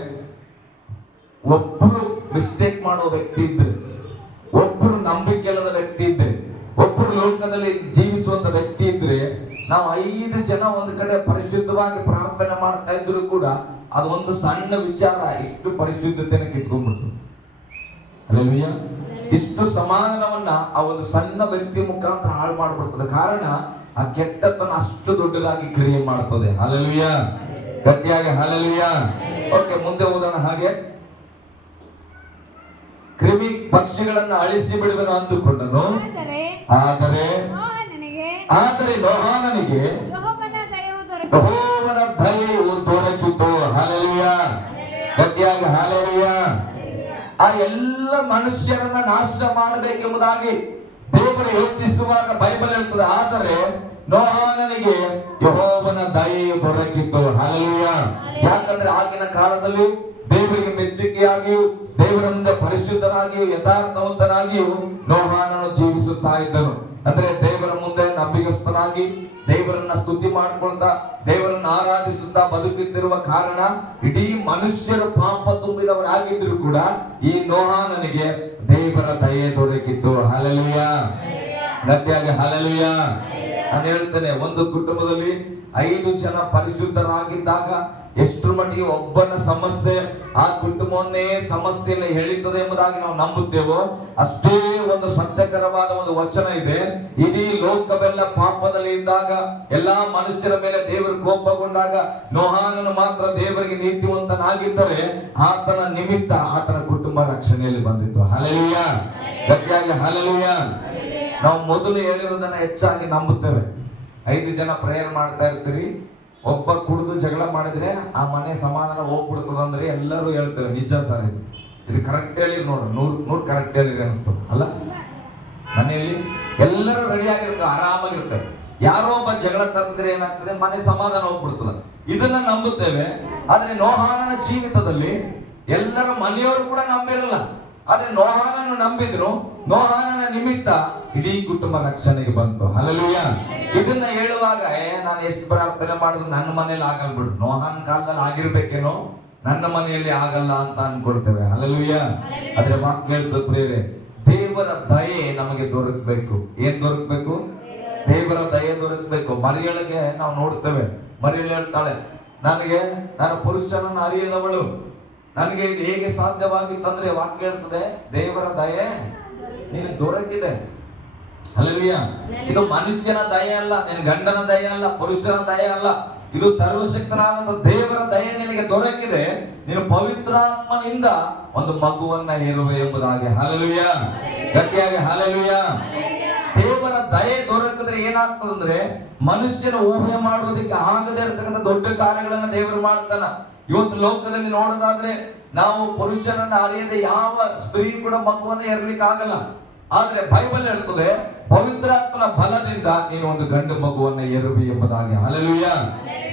ಒಬ್ಬರು ಮಿಸ್ಟೇಕ್ ಮಾಡುವ ವ್ಯಕ್ತಿ ಇದ್ರೆ, ಒಬ್ಬರು ನಂಬಿಕೆ ಇಲ್ಲದ ವ್ಯಕ್ತಿ ಇದ್ರೆ, ಒಬ್ಬರು ಲೋಕದಲ್ಲಿ ಜೀವಿಸುವಂತ ವ್ಯಕ್ತಿ ಇದ್ರೆ, ನಾವು 5 ಜನ ಒಂದು ಕಡೆ ಪರಿಶುದ್ಧವಾಗಿ ಪ್ರಾರ್ಥನೆ ಮಾಡ್ತಾ ಇದ್ರು ಕೂಡ ಅದು ಒಂದು ಸಣ್ಣ ವಿಚಾರ ಇಷ್ಟು ಪರಿಶುದ್ಧತೆಯನ್ನು ಕಿತ್ಕೊಂಡ್ಬಿಟ್ಟು. ಹಲ್ಲೆಲೂಯಾ. ಇಷ್ಟು ಸಮಾಧಾನವನ್ನ ಆ ಒಂದು ಸಣ್ಣ ವ್ಯಕ್ತಿ ಮುಖಾಂತರ ಹಾಳು ಮಾಡ್ಬಿಡ್ತದೆ. ಕಾರಣ ಆ ಕೆಟ್ಟತನ ಅಷ್ಟು ದೊಡ್ಡದಾಗಿ ಕ್ರಿಯೆ ಮಾಡ್ತದೆ. ಹಲ್ಲೆಲೂಯಾ. ಗಟ್ಟಿಯಾಗಿ ಹಲ್ಲೆಲೂಯಾ. ಓಕೆ, ಮುಂದೆ ಓದೋಣ. ಹಾಗೆ ಕ್ರಿಮಿ ಪಕ್ಷಿಗಳನ್ನ ಅಳಿಸಿ ಬಿಡುವೆನು ಅಂದುಕೊಂಡನು. ಆದರೆ ನೋಹಾನನಿಗೆ ಯೆಹೋವನ ದಯೆಯು ದೊರಕಿತು. ಹಲ್ಲೆಲೂಯಾ. ಗಟ್ಟಿಯಾಗಿ ಹಲ್ಲೆಲೂಯಾ. ಆ ಎಲ್ಲ ಮನುಷ್ಯರನ್ನ ನಾಶ ಮಾಡಬೇಕೆಂಬುದಾಗಿ ದೇವರು ಯೋಚಿಸುವಾಗ ಬೈಬಲ್ ಹೇಳ್ತದೆ, ಆದರೆ ನೋಹಾನನಿಗೆ ಯೆಹೋವನ ದಯೆಯು ದೊರಕಿತು. ಹಲ್ಲೆಲೂಯಾ. ಯಾಕಂದ್ರೆ ಆಗಿನ ಕಾಲದಲ್ಲಿ ದೇವರಿಗೆ ಮೆಚ್ಚುಗೆಯಾಗಿಯೂ ದೇವರ ಮುಂದೆ ಪರಿಶುದ್ಧನಾಗಿಯೂ ಯಥಾರ್ಥವಂತನಾಗಿಯೂ ನೋಹಾನನು ಜೀವಿಸುತ್ತಾ ಇದ್ದನು. ಅಂದ್ರೆ ದೇವರ ಮುಂದೆ ನಂಬಿಗಸ್ತನಾಗಿ ದೇವರನ್ನ ಸ್ತುತಿ ಮಾಡ್ಕೊಳ್ತಾ ದೇವರನ್ನ ಆರಾಧಿಸುತ್ತಾ ಬದುಕುತ್ತಿರುವ ಕಾರಣ ಇಡೀ ಮನುಷ್ಯರು ಪಾಪ ತುಂಬಿದವರಾಗಿದ್ರು ಕೂಡ ಈ ನೋಹಾನನಿಗೆ ದೇವರ ದಯೆ ದೊರಕಿತು. ಹಲ್ಲೆಲೂಯಾ. ಗಟ್ಟಿಯಾಗಿ ಹಲ್ಲೆಲೂಯಾ. ನಾನು ಹೇಳ್ತೇನೆ, ಒಂದು ಕುಟುಂಬದಲ್ಲಿ 5 ಜನ ಪರಿಶುದ್ಧರಾಗಿದ್ದಾಗ ಎಷ್ಟರ ಮಟ್ಟಿಗೆ ಒಬ್ಬನ ಸಮಸ್ಯೆ ಆ ಕುಟುಂಬವನ್ನೇ ಸಮಸ್ಯೆಯಲ್ಲಿ ಹೇಳಿತದೆ ಎಂಬುದಾಗಿ ನಾವು ನಂಬುತ್ತೇವೋ ಅಷ್ಟೇ ಒಂದು ಸತ್ಯಕರವಾದ ಒಂದು ವಚನ ಇದೆ. ಇಡೀ ಲೋಕವೆಲ್ಲ ಪಾಪದಲ್ಲಿ ಇದ್ದಾಗ, ಎಲ್ಲಾ ಮನುಷ್ಯರ ಮೇಲೆ ದೇವರು ಕೋಪಗೊಂಡಾಗ ನೋಹಾನನು ಮಾತ್ರ ದೇವರಿಗೆ ನೀತಿವಂತನಾಗಿದ್ದರೆ ಆತನ ನಿಮಿತ್ತ ಆತನ ಕುಟುಂಬ ರಕ್ಷಣೆಯಲ್ಲಿ ಬಂದಿತ್ತು. ಹಲ್ಲೆಲೂಯಾ. ಗಟ್ಟಿಯಾಗಿ ಹಲ್ಲೆಲೂಯಾ. ನಾವು ಮೊದಲು ಹೇಳಿರೋದನ್ನ ಹೆಚ್ಚಾಗಿ ನಂಬುತ್ತೇವೆ. 5 ಜನ ಪ್ರೇಯರ್ ಮಾಡ್ತಾ ಇರ್ತೀರಿ, ಒಬ್ಬ ಕುಡಿದು ಜಗಳ ಮಾಡಿದ್ರೆ ಆ ಮನೆ ಸಮಾಧಾನ ಹೋಗ್ಬಿಡ್ತದಂದ್ರೆ ಎಲ್ಲರೂ ಹೇಳ್ತೇವೆ ನಿಜ ಸರ್ ಇದು ಕರೆಕ್ಟ್ ಹೇಳಿ ನೋಡ್ರಿ, 100 ಕರೆಕ್ಟ್ ಹೇಳಿ ಅನಿಸ್ತು ಅಲ್ಲ. ಮನೆಯಲ್ಲಿ ಎಲ್ಲರೂ ರೆಡಿ ಆಗಿರ್ತಾರೆ, ಆರಾಮಾಗಿರ್ತಾರೆ. ಯಾರೋ ಒಬ್ಬ ಜಗಳ ತಂದ್ರೆ ಏನಾಗ್ತದೆ, ಮನೆ ಸಮಾಧಾನ ಹೋಗ್ಬಿಡ್ತದೆ. ಇದನ್ನ ನಂಬುತ್ತೇವೆ. ಆದ್ರೆ ನೋಹಾನನ ಜೀವಿತದಲ್ಲಿ ಎಲ್ಲರ ಮನೆಯವರು ಕೂಡ ನಂಬಿರಲ್ಲ. ಆದ್ರೆ ನೋಹಾನನ್ನು ನಂಬಿದ್ರು. ನೋಹಾನನ ನಿಮಿತ್ತ ಇಡೀ ಕುಟುಂಬ ರಕ್ಷಣೆಗೆ ಬಂತು. ಹಲ್ಲೆಲೂಯ. ಇದನ್ನ ಹೇಳುವಾಗ ನಾನು ಎಷ್ಟು ಪ್ರಾರ್ಥನೆ ಮಾಡಿದ್ರು ನನ್ನ ಮನೇಲಿ ಆಗಲ್ಲ ಬಿಡು, ನೋಹಾನ್ ಕಾಲದಲ್ಲಿ ಆಗಿರ್ಬೇಕೇನೋ, ನನ್ನ ಮನೆಯಲ್ಲಿ ಆಗಲ್ಲ ಅಂತ ಅನ್ಕೊಳ್ತೇವೆ. ಹಲ್ಲೆಲೂಯ. ಆದ್ರೆ ವಾಕ್ಯ ಹೇಳ್ತದೆ ಪ್ರಿಯರೇ, ದೇವರ ದಯೆ ನಮಗೆ ದೊರಕಬೇಕು. ಏನ್ ದೊರಕಬೇಕು? ದೇವರ ದಯೆ ದೊರಕಬೇಕು. ಮರಿಯಳಿಗೆ ನಾವು ನೋಡ್ತೇವೆ, ಮರಿಯಳು ಹೇಳ್ತಾಳೆ, ನಾನು ಪುರುಷನನ್ನು ಅರಿಯದವಳು, ನನಗೆ ಇದು ಹೇಗೆ ಸಾಧ್ಯವಾಗಿತ್ತಂದ್ರೆ ವಾಕ್ಯ ಹೇಳ್ತದೆ, ದೇವರ ದಯೆ ನಿನಗೆ ದೊರಕಿದೆ. ಹಲ್ಲೆಲೂಯ. ಇದು ಮನುಷ್ಯನ ದಯೆ ಅಲ್ಲ, ನಿನ್ನ ಗಂಡನ ದಯೆ ಅಲ್ಲ, ಪುರುಷನ ದಯೆ ಅಲ್ಲ, ಇದು ಸರ್ವಶಕ್ತನಾದ ದೇವರ ದಯೆ ನಿನಗೆ ದೊರಕಿದೆ. ನೀನು ಪವಿತ್ರಾತ್ಮನಿಂದ ಒಂದು ಮಗುವನ್ನ ಹೇಳುವೆ ಎಂಬುದಾಗಿ. ಹಲ್ಲೆಲೂಯ. ಗಟ್ಟಿಯಾಗಿ ಹಲ್ಲೆಲೂಯ. ದೇವರ ದಯೆ ದೊರಕಿದ್ರೆ ಏನಾಗ್ತದಂದ್ರೆ, ಮನುಷ್ಯನ ಊಹೆ ಮಾಡುವುದಕ್ಕೆ ಆಗದೇ ಇರತಕ್ಕಂಥ ದೊಡ್ಡ ಕಾರ್ಯಗಳನ್ನ ದೇವರು ಮಾಡ್ತಾನ. ಇವತ್ತು ಲೋಕದಲ್ಲಿ ನೋಡೋದಾದ್ರೆ ನಾವು ಪುರುಷನನ್ನ ಅರಿಯದೆ ಯಾವ ಸ್ತ್ರೀ ಕೂಡ ಮಗುವನ್ನ ಇರ್ಲಿಕ್ಕೆ ಆಗಲ್ಲ. ಆದ್ರೆ ಬೈಬಲ್ ಹೇಳ್ತದೆ, ಪವಿತ್ರಾತ್ಮನ ಬಲದಿಂದ ನೀನು ಒಂದು ಗಂಡು ಮಗುವನ್ನ ಏರುವಿ ಎಂಬುದಾಗಿ. ಹಲ್ಲೆಲೂಯ.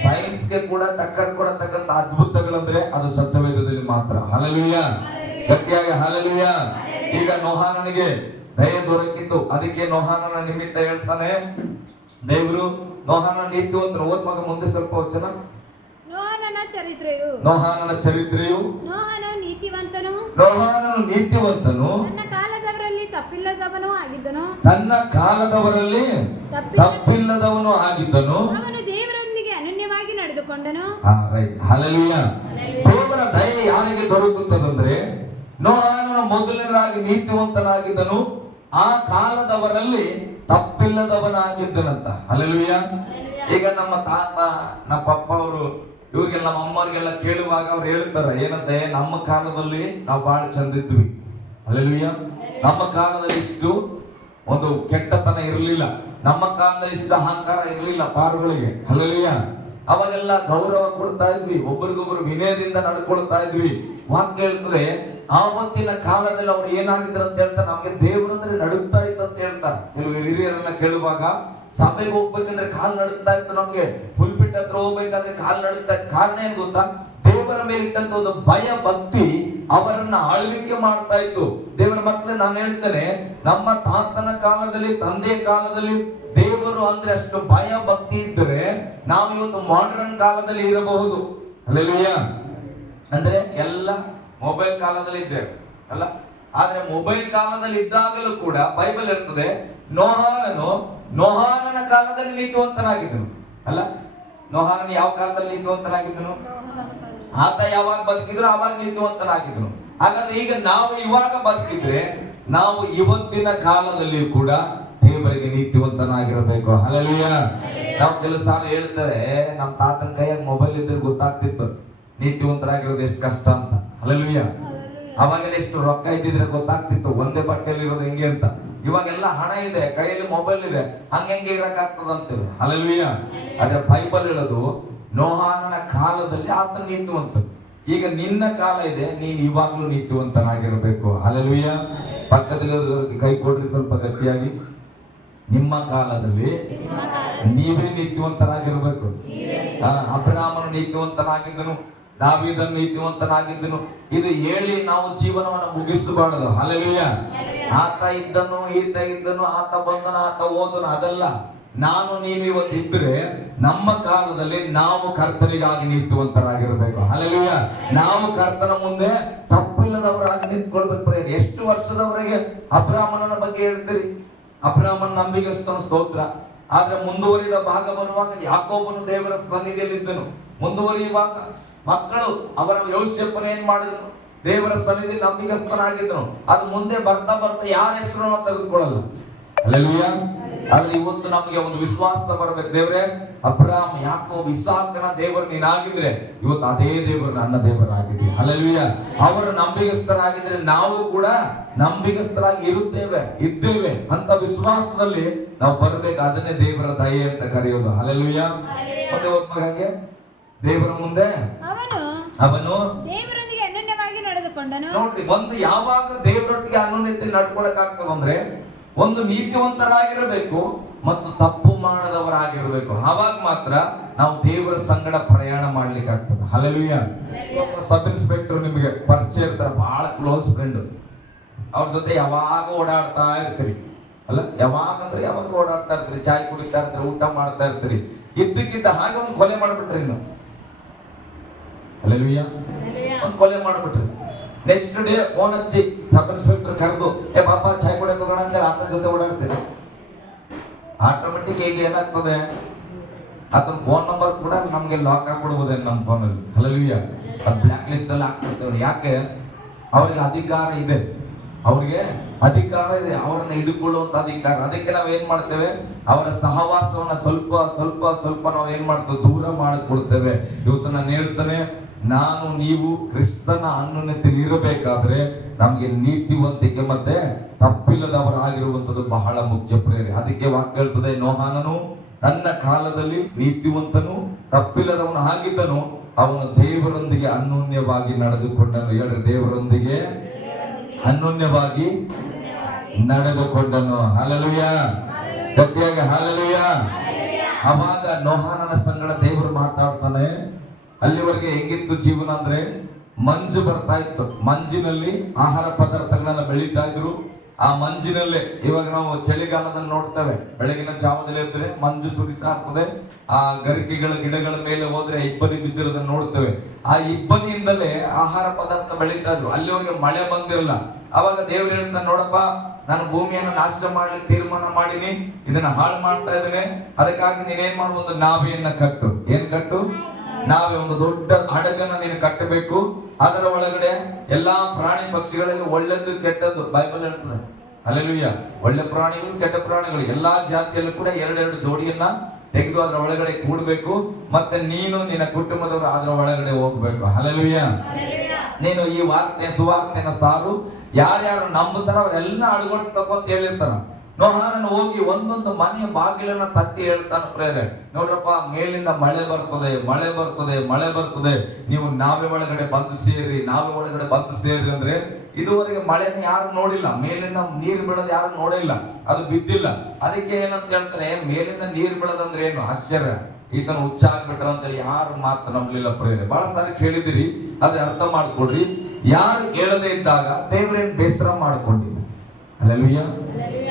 ಸೈನ್ಸ್ಗೆ ಕೂಡ ಟಕ್ಕರ್ ಕೊಡತಕ್ಕಂಥ ಅದ್ಭುತಗಳಂದ್ರೆ ಅದು ಸತ್ಯವೇದದಲ್ಲಿ ಮಾತ್ರ. ಹಲ್ಲೆಲೂಯ. ಗಟ್ಟಿಯಾಗಿ ಹಲ್ಲೆಲೂಯ. ಈಗ ನೋಹಾನನಿಗೆ ದಯೆ ದೊರಕಿತ್ತು. ಅದಕ್ಕೆ ನೋಹಾನನ ನಿಮಿತ್ತ ಹೇಳ್ತಾನೆ ದೇವರು, ನೋಹಾನ ನೀತಿವಂತನು. ಓದ್ ಮಗ ಮುಂದೆ ಸ್ವಲ್ಪ ವಚನ. ನೋಹಾನನ ಚರಿತ್ರೆಯು ನೋಹಾನನು ನೀತಿವಂತನು, ತನ್ನ ಕಾಲದವರಲ್ಲಿ ತಪ್ಪಿಲ್ಲದವನು ಆಗಿದ್ದನು. ಅವನು ದೇವರೊಂದಿಗೆ ಅನನ್ಯವಾಗಿ ನಡೆದುಕೊಂಡನು. ಹಲ್ಲೆಲೂಯ. ದೇವರ ದಯೆ ಯಾರಿಗೆ ದೊರಕುತ್ತದಂದ್ರೆ, ನೋಹಾನನು ಮೊದಲನೇದಾಗಿ ನೀತಿವಂತನಾಗಿದ್ದನು, ಆ ಕಾಲದವರಲ್ಲಿ ತಪ್ಪಿಲ್ಲದವನಾಗಿದ್ದನಂತ. ಹಲ್ಲೆಲೂಯ. ಈಗ ನಮ್ಮ ತಾತ, ನಮ್ಮ ಪಪ್ಪ ಅವರು, ಇವ್ರಿಗೆಲ್ಲ ನಮ್ಮ ಅಮ್ಮವ್ರಿಗೆಲ್ಲ ಕೇಳುವಾಗ ಅವ್ರು ಹೇಳ್ತಾರೆ ಏನಂತೆ, ನಮ್ಮ ಕಾಲದಲ್ಲಿ ನಾವು ಬಹಳ ಚಂದ ಇದ್ವಿ. ಹಲ್ಲೆಲೂಯ. ನಮ್ಮ ಕಾಲದಲ್ಲಿ ಇಷ್ಟು ಒಂದು ಕೆಟ್ಟತನ ಇರಲಿಲ್ಲ, ನಮ್ಮ ಕಾಲದಲ್ಲಿ ಇಷ್ಟು ಅಹಂಕಾರ ಇರಲಿಲ್ಲ ಪಾರುಗಳಿಗೆ. ಹಲ್ಲೆಲೂಯ. ಅವಾಗೆಲ್ಲ ಗೌರವ ಕೊಡ್ತಾ ಇದ್ವಿ, ಒಬ್ಬರಿಗೊಬ್ಬರು ವಿನಯದಿಂದ ನಡ್ಕೊಳ್ತಾ ಇದ್ವಿ. ವಾಕ್ಯ ಹೇಳ್ತದೆ, ಆವತ್ತಿನ ಕಾಲದಲ್ಲಿ ಅವ್ರು ಏನಾಗಿದ್ರು ಅಂತ ಹೇಳ್ತಾರೆ, ನಮ್ಗೆ ದೇವರು ಅಂದ್ರೆ ನಡುಗ್ತಾ ಇತ್ತು ಅಂತ ಹೇಳ್ತಾರೆ. ಕೆಲವು ಹಿರಿಯರನ್ನ ಕೇಳುವಾಗ, ಸಭೆಗೆ ಹೋಗ್ಬೇಕಂದ್ರೆ ಕಾಲು ನಡುಗ್ತಾ ಇತ್ತು, ನಮ್ಗೆ ಪುಲ್ಪಿಟ್ ಹತ್ರ ಹೋಗ್ಬೇಕಾದ್ರೆ ಕಾಲು ನಡುಗ್ತಾ ಇತ್ತು. ಕಾರಣ ಏನ್ ಗೊತ್ತಾ? ದೇವರ ಮೇಲೆ ಇಟ್ಟಂತ ಒಂದು ಭಯ ಭಕ್ತಿ ಅವರನ್ನ ಆಳ್ವಿಕೆ ಮಾಡ್ತಾ ಇತ್ತು. ದೇವರ ಮಕ್ಕಳೇ, ನಾನು ಹೇಳ್ತೇನೆ, ನಮ್ಮ ತಾತನ ಕಾಲದಲ್ಲಿ, ತಂದೆಯ ಕಾಲದಲ್ಲಿ ದೇವರು ಅಂದ್ರೆ ಅಷ್ಟು ಭಯ ಭಕ್ತಿ ಇದ್ದರೆ ನಾವು ಇವತ್ತು ಮಾಡರ್ನ್ ಕಾಲದಲ್ಲಿ ಇರಬಹುದು. ಹಲ್ಲೆಲೂಯ. ಅಂದ್ರೆ ಎಲ್ಲ ಮೊಬೈಲ್ ಕಾಲದಲ್ಲಿ ಇದ್ದೇವೆ ಅಲ್ಲ. ಆದ್ರೆ ಮೊಬೈಲ್ ಕಾಲದಲ್ಲಿ ಇದ್ದಾಗಲೂ ಕೂಡ ಬೈಬಲ್ ಹೇಳ್ತದೆ, ನೋಹಾನನ ಕಾಲದಲ್ಲಿ ನೀತಿವಂತನಾಗಿದ್ದನು ಅಲ್ಲ. ನೋಹಾನನ ಯಾವ ಕಾಲದಲ್ಲಿ ನೀತಿವಂತನಾಗಿದ್ದನು? ಆತ ಯಾವಾಗ ಬದುಕಿದ್ರು ಅವಾಗ ನೀತಿವಂತನಾಗಿದ್ದನು. ಹಾಗಾದ್ರೆ ಈಗ ನಾವು ಇವಾಗ ಬದುಕಿದ್ರೆ ನಾವು ಇವತ್ತಿನ ಕಾಲದಲ್ಲಿ ಕೂಡ ದೇವರಿಗೆ ನೀತಿವಂತನಾಗಿರಬೇಕು. ಹಲ್ಲೆಲೂಯ. ನಾವು ಕೆಲವು ಸಾಲ ಹೇಳ್ತೇವೆ, ನಮ್ಮ ತಾತನ ಕೈಯಾಗ ಮೊಬೈಲ್ ಇದ್ರೆ ಗೊತ್ತಾಗ್ತಿತ್ತು ನೀತಿವಂತರಾಗಿರೋದು ಎಷ್ಟು ಕಷ್ಟ ಅಂತ. ಹಲ್ಲೆಲೂಯ. ಅವಾಗೆಲ್ಲ ಎಷ್ಟು ರೊಕ್ಕ ಇದ್ದಿದ್ರೆ ಗೊತ್ತಾಗ್ತಿತ್ತು ಒಂದೇ ಬಟ್ಟೆಯಲ್ಲಿ ಇರೋದು ಹೆಂಗೆ ಅಂತ. ಇವಾಗೆಲ್ಲ ಹಣ ಇದೆ, ಕೈಯಲ್ಲಿ ಮೊಬೈಲ್ ಇದೆ, ಹಂಗೆ ಇರಕ್ಕಾಗ್ತದ ಅಂತೇವೆ. ಹಲ್ಲೆಲೂಯ. ಆದ್ರೆ ಬೈಬಲ್ ಹೇಳೋದು, ನೋಹಾನನ ಕಾಲದಲ್ಲಿ ಆತ ನೀತಿವಂತ. ಈಗ ನಿನ್ನ ಕಾಲ ಇದೆ, ನೀನು ಇವಾಗ್ಲೂ ನೀತಿವಂತನಾಗಿರಬೇಕು. ಹಲ್ಲೆಲೂಯ. ಪಕ್ಕದಲ್ಲಿ ಕೈ ಕೊಡ್ರಿ ಸ್ವಲ್ಪ ಗಟ್ಟಿಯಾಗಿ. ನಿಮ್ಮ ಕಾಲದಲ್ಲಿ ನೀವೇ ನೀತಿವಂತರಾಗಿರ್ಬೇಕು. ಅಬ್ರಹಾಮನು ನೀತಿವಂತನಾಗಿದ್ದನು, ದಾವೀದನು ನೀತಿವಂತನಾಗಿದ್ದನು. ಇದು ಹೇಳಿ ನಾವು ಜೀವನವನ್ನು ಮುಗಿಸಬಾರದು. ಹಲ್ಲೆಲೂಯ. ಆತ ಇದ್ದನು, ಈತ ಇದ್ದನು, ಆತ ಬಂದನು, ಆತ ಹೋದನು, ಅದಲ್ಲ. ನಾನು ನೀನು ಇವತ್ತು ಇದ್ರೆ ನಮ್ಮ ಕಾಲದಲ್ಲಿ ನಾವು ಕರ್ತನಿಗಾಗಿ ನೀತಿವಂತರಾಗಿರ್ಬೇಕು. ಹಲ್ಲೆಲೂಯ. ನಾವು ಕರ್ತನ ಮುಂದೆ ತಪ್ಪಿಲ್ಲದವರಾಗಿ ನಿಂತ್ಕೊಳ್ಬೇಕು. ಎಷ್ಟು ವರ್ಷದವರೆಗೆ ಅಬ್ರಹಾಮನ ಬಗ್ಗೆ ಹೇಳ್ತೀರಿ? ಅಬ್ರಹಾಮನ ನಂಬಿಗಸ್ತನ ಸ್ತೋತ್ರ. ಆದ್ರೆ ಮುಂದುವರಿದ ಭಾಗ ಬರುವಾಗ ಯಾಕೋಬನು ದೇವರ ಸನ್ನಿಧಿಯಲ್ಲಿದ್ದನು. ಮುಂದುವರಿಯುವಾಗ ಮಕ್ಕಳು ಅವರ ಯೋಸೇಫನ ಏನ್ ಮಾಡಿದ್ರು? ದೇವರ ಸನ್ನಿಧಿಯಲ್ಲಿ ನಂಬಿಗಸ್ತನಾಗಿದ್ದನು. ಅದು ಮುಂದೆ ಬರ್ತಾ ಬರ್ತಾ ಯಾರ ಹೆಸರು ತೆಗೆದುಕೊಳ್ಳಲ್ಲ. ಹಲ್ಲೆಲೂಯ. ಆದ್ರೆ ಇವತ್ತು ನಮಗೆ ಒಂದು ವಿಶ್ವಾಸ ಬರಬೇಕು. ದೇವರೇ, ಅಬ್ರಹಾಮ್, ಯಾಕೋಬ್, ಇಸಾಕನ ದೇವರು ನೀನಾಗಿದ್ರೆ ಇವತ್ತು ಅದೇ ದೇವರು ನನ್ನ ದೇವರಾಗಿದ್ದೆ. ಹಲ್ಲೆಲೂಯ. ಅವರು ನಂಬಿಗಸ್ತರಾಗಿದ್ರೆ ನಾವು ಕೂಡ ನಂಬಿಗಸ್ತರಾಗಿ ಇದ್ದೇವೆ ಅಂತ ವಿಶ್ವಾಸದಲ್ಲಿ ನಾವು ಬರಬೇಕು. ಅದನ್ನೇ ದೇವರ ದಯೆ ಅಂತ ಕರೆಯೋದು. ಹಲ್ಲೆಲೂಯ. ಮುಂದೆ ಹೋಗ್ಬೇಕಂಗೆ ದೇವರ ಮುಂದೆ ಅವನು ದೇವರೊಂದಿಗೆ ಅನನ್ಯವಾಗಿ ನಡೆದುಕೊಂಡನು. ನೋಡ್ರಿ, ಒಂದು ಯಾವಾಗ ದೇವರೊಟ್ಟಿಗೆ ಅನ್ಯೋನ್ಯತೆ ನಡ್ಕೊಳಕ್ ಆಗ್ತದಂದ್ರೆ ಒಂದು ನೀತಿವಂತರಾಗಿರಬೇಕು ಮತ್ತು ತಪ್ಪು ಮಾಡದವರಾಗಿರ್ಬೇಕು. ಆವಾಗ ಮಾತ್ರ ನಾವು ದೇವರ ಸಂಗಡ ಪ್ರಯಾಣ ಮಾಡ್ಲಿಕ್ಕೆ ಆಗ್ತದೆ. ಹಲ್ಲೆಲೂಯಾ. ಸಬ್ ಇನ್ಸ್ಪೆಕ್ಟರ್ ನಿಮಗೆ ಪರಿಚಯ ಇರ್ತಾರೆ, ಬಹಳ ಕ್ಲೋಸ್ ಫ್ರೆಂಡ್. ಅವ್ರ ಜೊತೆ ಯಾವಾಗ ಓಡಾಡ್ತಾ ಇರ್ತೀರಿ, ಅಲ್ಲ ಯಾವಾಗ ಅಂದ್ರೆ ಯಾವಾಗ ಓಡಾಡ್ತಾ ಇರ್ತೀರಿ, ಚಾಯ್ ಕುಡಿತಾ ಇರ್ತೀರಿ, ಊಟ ಮಾಡ್ತಾ ಇರ್ತೀರಿ. ಇದ್ದಕ್ಕಿದ್ದ ಹಾಗೆ ಒಂದು ಕೊಲೆ ಮಾಡ್ಬಿಟ್ರಿ. ಇನ್ನು ಹಲ್ಲೆಲೂಯಾ, ಒಂದು ಕೊಲೆ ಮಾಡ್ಬಿಟ್ರಿ. ನೆಕ್ಸ್ಟ್ ಡೇ ಫೋನ್ ಹಚ್ಚಿ ಸಬ್ ಇನ್ಸ್ಪೆಕ್ಟರ್ ಕರೆದು ಪಾಪ ಚಾಯ್ ಕುಡಿಯಕ್ಕೆ ಹೋಗೋಣ ಅಂತೇಳಿ ಆತನ ಜೊತೆ ಓಡಾಡ್ತೀರಿ. ಆಟೋಮೆಟಿಕ್ ಈಗ ಏನಾಗ್ತದೆ, ಆತನ ಫೋನ್ ನಂಬರ್ ಕೂಡ ನಮ್ಗೆ ಲಾಕ್ ಆಗ್ಬಿಡ್ಬೋದೇನು ನಮ್ಮ ಫೋನಲ್ಲಿ. ಹಲ್ಲೆಲೂಯಾ. ಅದು ಬ್ಲ್ಯಾಕ್ ಲಿಸ್ಟ್ ಅಲ್ಲಿ ಹಾಕ್ಬಿಡ್ತೇವೆ. ಯಾಕೆ? ಅವ್ರಿಗೆ ಅಧಿಕಾರ ಇದೆ, ಅವ್ರಿಗೆ ಅಧಿಕಾರ ಇದೆ, ಅವರನ್ನ ಹಿಡಿಕೊಳ್ಳುವಂತ ಅಧಿಕಾರ. ಅದಕ್ಕೆ ನಾವ್ ಏನ್ ಮಾಡ್ತೇವೆ, ಅವರ ಸಹವಾಸವನ್ನ ಸ್ವಲ್ಪ ಸ್ವಲ್ಪ ಸ್ವಲ್ಪ ನಾವು ಏನ್ ಮಾಡ್ತೇವೆ, ದೂರ ಮಾಡಿಕೊಡ್ತೇವೆ. ಇವತ್ತು ನಾನು ಹೇಳ್ತೇನೆ, ನಾನು ನೀವು ಕ್ರಿಸ್ತನ ಅನ್ಯೋನ್ಯತೆಯಲ್ಲಿ ಇರಬೇಕಾದ್ರೆ ನಮ್ಗೆ ನೀತಿವಂತಿಕೆ ಮತ್ತೆ ತಪ್ಪಿಲ್ಲದವರಾಗಿರುವಂತದ್ದು ಬಹಳ ಮುಖ್ಯ ಪ್ರೇರೆ. ಅದಕ್ಕೆ ವಾಕ್ಯ ಹೇಳ್ತದೆ, ನೋಹಾನನು ತನ್ನ ಕಾಲದಲ್ಲಿ ನೀತಿವಂತನು ತಪ್ಪಿಲ್ಲದವನು ಆಗಿದ್ದನು, ಅವನು ದೇವರೊಂದಿಗೆ ಅನ್ಯೋನ್ಯವಾಗಿ ನಡೆದುಕೊಂಡನು. ಹೇಳ್ರಿ, ದೇವರೊಂದಿಗೆ ಅನ್ಯೋನ್ಯವಾಗಿ ನಡೆದುಕೊಂಡನು. ಹಲ್ಲೆಲೂಯಾ. ಗಟ್ಟಿಯಾಗಿ ಹಲ್ಲೆಲೂಯಾ. ಅವಾಗ ನೋಹಾನನ ಸಂಗಡ ದೇವರು ಮಾತಾಡ್ತಾನೆ. ಅಲ್ಲಿವರೆಗೆ ಹೆಂಗಿತ್ತು ಜೀವನ ಅಂದ್ರೆ, ಮಂಜು ಬರ್ತಾ ಇತ್ತು, ಮಂಜಿನಲ್ಲಿ ಆಹಾರ ಪದಾರ್ಥಗಳನ್ನ ಬೆಳೀತಾ ಇದ್ರು. ಆ ಮಂಜಿನಲ್ಲೇ ಇವಾಗ ನಾವು ಚಳಿಗಾಲದಲ್ಲಿ ನೋಡ್ತೇವೆ, ಬೆಳಗಿನ ಜಾವದಲ್ಲಿ ಇದ್ರೆ ಮಂಜು ಸುರಿತಾ ಇರ್ತದೆ. ಆ ಗರಿಕೆಗಳ ಗಿಡಗಳ ಮೇಲೆ ಹೋದ್ರೆ ಇಬ್ಬನಿ ಬಿದ್ದಿರೋದನ್ನ ನೋಡ್ತೇವೆ. ಆ ಇಬ್ಬನಿಯಿಂದಲೇ ಆಹಾರ ಪದಾರ್ಥ ಬೆಳೀತಾ ಇದ್ರು. ಅಲ್ಲಿವರೆಗೆ ಮಳೆ ಬಂದಿರಲ್ಲ. ಅವಾಗ ದೇವ್ರು ಹೇಳ್ತಾನೆ, ನೋಡಪ್ಪ, ನಾನು ಭೂಮಿಯನ್ನು ನಾಶ ಮಾಡ್ಲಿಕ್ಕೆ ತೀರ್ಮಾನ ಮಾಡಿನಿ, ಇದನ್ನ ಹಾಳು ಮಾಡ್ತಾ ಇದ್ದೇನೆ. ಅದಕ್ಕಾಗಿ ನೀನೇನ್ ಮಾಡು, ಒಂದು ನಾವೆಯನ್ನ ಕಟ್ಟು. ಏನ್ ಕಟ್ಟು? ನಾವೇ ಒಂದು ದೊಡ್ಡ ಹಡಗನ್ನ ನೀನು ಕಟ್ಟಬೇಕು. ಅದರ ಒಳಗಡೆ ಎಲ್ಲಾ ಪ್ರಾಣಿ ಪಕ್ಷಿಗಳಲ್ಲಿ ಒಳ್ಳೆದ್ದು ಕೆಟ್ಟದ್ದು ಬೈಬಲ್ ಹೇಳ್ತದೆ. ಹಲ್ಲೆಲೂಯಾ. ಒಳ್ಳೆ ಪ್ರಾಣಿಗಳು ಕೆಟ್ಟ ಪ್ರಾಣಿಗಳು ಎಲ್ಲಾ ಜಾತಿಯಲ್ಲೂ ಕೂಡ ಎರಡೆರಡು ಜೋಡಿಯನ್ನ ತೆಗೆದು ಅದರ ಒಳಗಡೆ ಕೂಡಬೇಕು. ಮತ್ತೆ ನೀನು ನಿನ್ನ ಕುಟುಂಬದವರು ಅದರ ಒಳಗಡೆ ಹೋಗ್ಬೇಕು. ಹಲ್ಲೆಲೂಯಾ. ನೀನು ಈ ಸುವಾರ್ತೆನ ಸಾರು, ಯಾರ್ಯಾರು ನಂಬುತ್ತಾರ ಅವರೆಲ್ಲ ಅಡಗೊಟ್ಟು ಅಂತ ಹೇಳಿರ್ತಾರ. ನೋಹಾನನು ಹೋಗಿ ಒಂದೊಂದು ಮನೆಯ ಬಾಗಿಲನ್ನ ತಟ್ಟಿ ಹೇಳ್ತಾನೆ, ಪ್ರೇರೆ ನೋಡ್ರಪ್ಪ, ಮೇಲಿಂದ ಮಳೆ ಬರ್ತದೆ, ಮಳೆ ಬರ್ತದೆ, ಮಳೆ ಬರ್ತದೆ, ನೀವು ನಾವೇ ಒಳಗಡೆ ಬಂದು ಸೇರಿ, ನಾವೇ ಒಳಗಡೆ ಬಂದು ಸೇರಿ ಅಂದ್ರೆ ಇದುವರೆಗೆ ಮಳೆನ ಯಾರು ನೋಡಿಲ್ಲ, ಮೇಲಿಂದ ನೀರು ಬಿಡೋದು ಯಾರು ನೋಡಿಲ್ಲ, ಅದು ಬಿದ್ದಿಲ್ಲ. ಅದಕ್ಕೆ ಏನಂತ ಹೇಳ್ತಾನೆ, ಮೇಲಿಂದ ನೀರು ಬಿಡೋದಂದ್ರೆ ಏನು ಆಶ್ಚರ್ಯ, ಈತನ ಹುಚ್ಚ ಆಗ್ಬಿಟ್ರ ಅಂತೇಳಿ ಯಾರು ಮಾತು ನಂಬಲಿಲ್ಲ ಪ್ರೇರೆ. ಬಹಳ ಸಾರಿ ಕೇಳಿದಿರಿ, ಅದ್ರ ಅರ್ಥ ಮಾಡ್ಕೊಡ್ರಿ. ಯಾರು ಕೇಳದೇ ಇದ್ದಾಗ ದೇವ್ರೇನ್ ಬೇಸರ ಮಾಡ್ಕೊಂಡಿಲ್ಲ. ಹಲ್ಲೆಲೂಯಾ.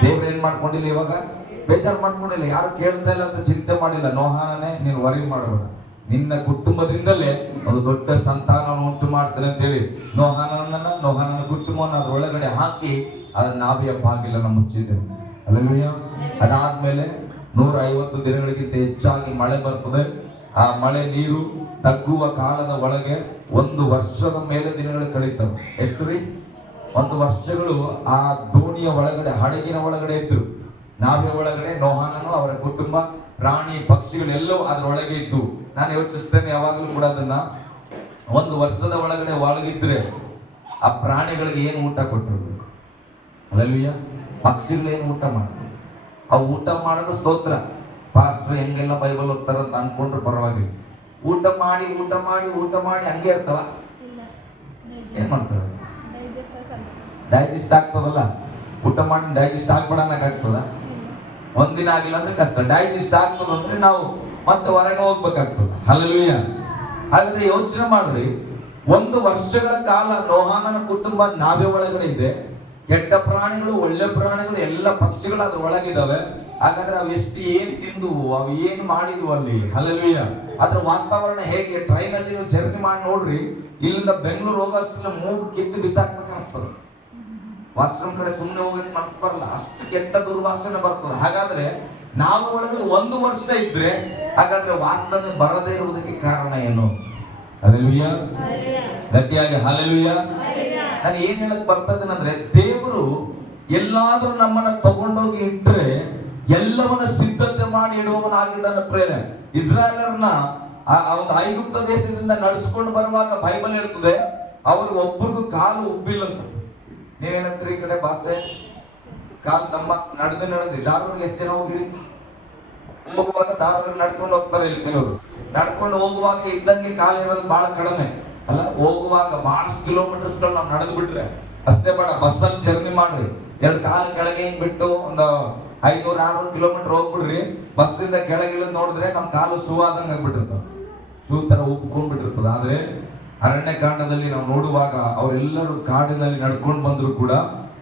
ದೇವ್ರ ಏನ್ ಮಾಡ್ಕೊಂಡಿಲ್ಲ, ಇವಾಗ ಬೇಜಾರು ಮಾಡ್ಕೊಂಡಿಲ್ಲ. ಯಾರು ಕೇಳ್ತಾ ಇಲ್ಲ ಅಂತ ಚಿಂತೆ ಮಾಡಿಲ್ಲ. ನೋಹಾನನೇ, ನೀನು ವರಿ ಮಾಡಬೇಡ, ನಿನ್ನ ಕುಟುಂಬದಿಂದಲೇ ಒಂದು ದೊಡ್ಡ ಸಂತಾನವನ್ನು ಉಂಟು ಮಾಡ್ತಾನೆ ಅಂತೇಳಿ ನೋಹಾನನ ಕುಟುಂಬವನ್ನು ಅದ್ರ ಒಳಗಡೆ ಹಾಕಿ ಅದನ್ನ ನಾಭಿಯ ಬಾಗಿಲನ್ನು ಮುಚ್ಚಿದ್ದೆವು. ಹಲ್ಲೆಲೂಯಾ. ಅದಾದ್ಮೇಲೆ 150 ದಿನಗಳಿಗಿಂತ ಹೆಚ್ಚಾಗಿ ಮಳೆ ಬರ್ತದೆ. ಆ ಮಳೆ ನೀರು ತಗ್ಗುವ ಕಾಲದ ಒಳಗೆ 1 ವರ್ಷದ ಮೇಲೆ ದಿನಗಳು ಕಳೀತವೆ. ಎಷ್ಟು ರೀ? 1 ವರ್ಷಗಳು ಆ ದೋಣಿಯ ಒಳಗಡೆ, ಹಡಗಿನ ಒಳಗಡೆ ಇದ್ರು. ನಾವೇ ಒಳಗಡೆ ನೋಹಾನನು, ಅವರ ಕುಟುಂಬ, ಪ್ರಾಣಿ ಪಕ್ಷಿಗಳೆಲ್ಲವೂ ಅದರೊಳಗೆ ಇದ್ದು. ನಾನು ಯೋಚಿಸ್ತೇನೆ ಯಾವಾಗಲೂ ಕೂಡ ಅದನ್ನ, 1 ವರ್ಷದ ಒಳಗಿದ್ರೆ ಆ ಪ್ರಾಣಿಗಳಿಗೆ ಏನು ಊಟ ಕೊಟ್ಟಿರ್ಬೇಕು? ಹಲ್ಲೆಲೂಯಾ. ಪಕ್ಷಿಗಳು ಏನು ಊಟ ಮಾಡಬೇಕು? ಅವು ಊಟ ಮಾಡೋದು ಸ್ತೋತ್ರ. ಪಾಸ್ಟರ್ ಹೆಂಗೆಲ್ಲ ಬೈಬಲ್ ಓದ್ತಾರಂತ ಅನ್ಕೊಂಡ್ರೆ ಪರವಾಗಿಲ್ಲ. ಊಟ ಮಾಡಿ ಊಟ ಮಾಡಿ ಊಟ ಮಾಡಿ ಹಂಗೆ ಇರ್ತಾವ. ಏನ್ ಮಾಡ್ತಾರೆ? ಡೈಜೆಸ್ಟ್ ಆಗ್ತದಲ್ಲ. ಊಟ ಮಾಡಿ ಡೈಜೆಸ್ಟ್ ಆಗ್ಬೇಡ ಅನ್ನಕ್ಕಾಗ್ತದ? ಒಂದಿನ ಆಗಿಲ್ಲ ಅಂದ್ರೆ ಕಷ್ಟ. ಡೈಜೆಸ್ಟ್ ಆಗ್ತದ ಅಂದ್ರೆ ನಾವು ಮತ್ತೆ ಹೊರಗೆ ಹೋಗ್ಬೇಕಾಗ್ತದ. ಹಲ್ಲೆಲೂಯಾ. ಹಾಗಾದ್ರೆ ಯೋಚನೆ ಮಾಡ್ರಿ, 1 ವರ್ಷಗಳ ಕಾಲ ನೋಹಾನನ ಕುಟುಂಬ ನಾವೇ ಒಳಗಡೆ ಇದೆ. ಕೆಟ್ಟ ಪ್ರಾಣಿಗಳು, ಒಳ್ಳೆ ಪ್ರಾಣಿಗಳು, ಎಲ್ಲ ಪಕ್ಷಿಗಳು ಅದ್ರ ಒಳಗಿದಾವೆ. ಹಾಗಾದ್ರೆ ಅವು ಎಷ್ಟು ಏನ್ ತಿಂದು, ಅವು ಏನ್ ಮಾಡಿದ್ವು ಅಲ್ಲಿ. ಹಲ್ಲೆಲೂಯಾ. ಅದ್ರ ವಾತಾವರಣ ಹೇಗೆ? ಟ್ರೈನ್ ಅಲ್ಲಿ ನೀವು ಜರ್ನಿ ಮಾಡಿ ನೋಡ್ರಿ, ಇಲ್ಲಿಂದ ಬೆಂಗಳೂರು ಹೋಗೋಷ್ಟ್ರಲ್ಲಿ ಮೂಗು ಕಿತ್ತು ಬಿಸಾಕ್ಬೇಕು ಅನಿಸ್ತದೆ. ವಾಶ್ರೂಮ್ ಕಡೆ ಸುಮ್ಮನೆ ಹೋಗಕ್ಕೆ ಮನಸ್ಸು ಬರಲ್ಲ, ಅಷ್ಟು ಕೆಟ್ಟ ದುರ್ವಾಸನೆ ಬರ್ತದೆ. ಹಾಗಾದ್ರೆ ನಾವು ಒಳಗಡೆ 1 ವರ್ಷ ಇದ್ರೆ ಹಾಗಾದ್ರೆ ವಾಸನೆ ಬರದೇ ಇರುವುದಕ್ಕೆ ಕಾರಣ ಏನು? ಹಲ್ಲೆಲೂಯಾ. ಗಟ್ಟಿಯಾಗಿ ಹಲ್ಲೆಲೂಯಾ. ನಾನು ಏನ್ ಹೇಳಕ್ ಬರ್ತದೇನಂದ್ರೆ, ದೇವರು ಎಲ್ಲಾದ್ರೂ ನಮ್ಮನ್ನ ತಗೊಂಡೋಗಿ ಇಟ್ರೆ ಎಲ್ಲವನ್ನ ಸಿದ್ಧತೆ ಮಾಡಿ ಇಡುವವನಾಗಿದ್ದಾನೆ ಪ್ರೇರೆ. ಇಸ್ರಾಯೇಲರನ್ನ ಆ ಒಂದು ಐಗುಪ್ತ ದೇಶದಿಂದ ನಡೆಸ್ಕೊಂಡು ಬರುವಾಗ ಬೈಬಲ್ ಹೇಳ್ತದೆ, ಅವ್ರಿಗೆ ಒಬ್ಬರಿಗೂ ಕಾಲು ಉಬ್ಬಿಲ್ಲಂತ. ನೀವೇನಂತೀರಿ ಈ ಕಡೆ ಭಾಷೆ? ಕಾಲು ತಮ್ಮ ನಡೆದು ಧಾರವಾಡಕ್ಕೆ ಎಷ್ಟು ಜನ ಹೋಗಿರಿ? ಹೋಗುವಾಗ ಧಾರವಾಡ ನಡ್ಕೊಂಡು ಹೋಗ್ತಾರೆ ಇಲ್ಲಿ ಕೆಲವರು. ನಡ್ಕೊಂಡು ಹೋಗುವಾಗ ಇದ್ದಂಗೆ ಕಾಲಿರೋದು ಬಹಳ ಕಡಿಮೆ ಅಲ್ಲ. ಹೋಗುವಾಗ ಬಹಳಷ್ಟು ಕಿಲೋಮೀಟರ್ಸ್ಗಳು ನಾವು ನಡೆದು ಬಿಟ್ರೆ ಅಷ್ಟೇ ಬೇಡ, ಬಸ್ಸಲ್ಲಿ ಜರ್ನಿ ಮಾಡ್ರಿ, 2 ಕಾಲು ಕೆಳಗೆ ಹಿಂಗ್ ಬಿಟ್ಟು ಒಂದು 500-600 ಕಿಲೋಮೀಟರ್ ಹೋಗ್ಬಿಡ್ರಿ. ಬಸ್ಸಿಂದ ಕೆಳಗೆ ಇಳಿದು ನೋಡಿದ್ರೆ ನಮ್ಮ ಕಾಲು ಶೂ ಆದಂಗೆ ಆಗ್ಬಿಟ್ಟಿರ್ತದೆ, ಶೂ ತರ ಉಪ್ಕೊಂಡ್ಬಿಟ್ಟಿರ್ತದೆ. ಆದ್ರೆ ಅರಣ್ಯಕಾಂಡದಲ್ಲಿ ನಾವು ನೋಡುವಾಗ ಅವರೆಲ್ಲರೂ ಕಾಡಿನಲ್ಲಿ ನಡ್ಕೊಂಡು ಬಂದ್ರು ಕೂಡ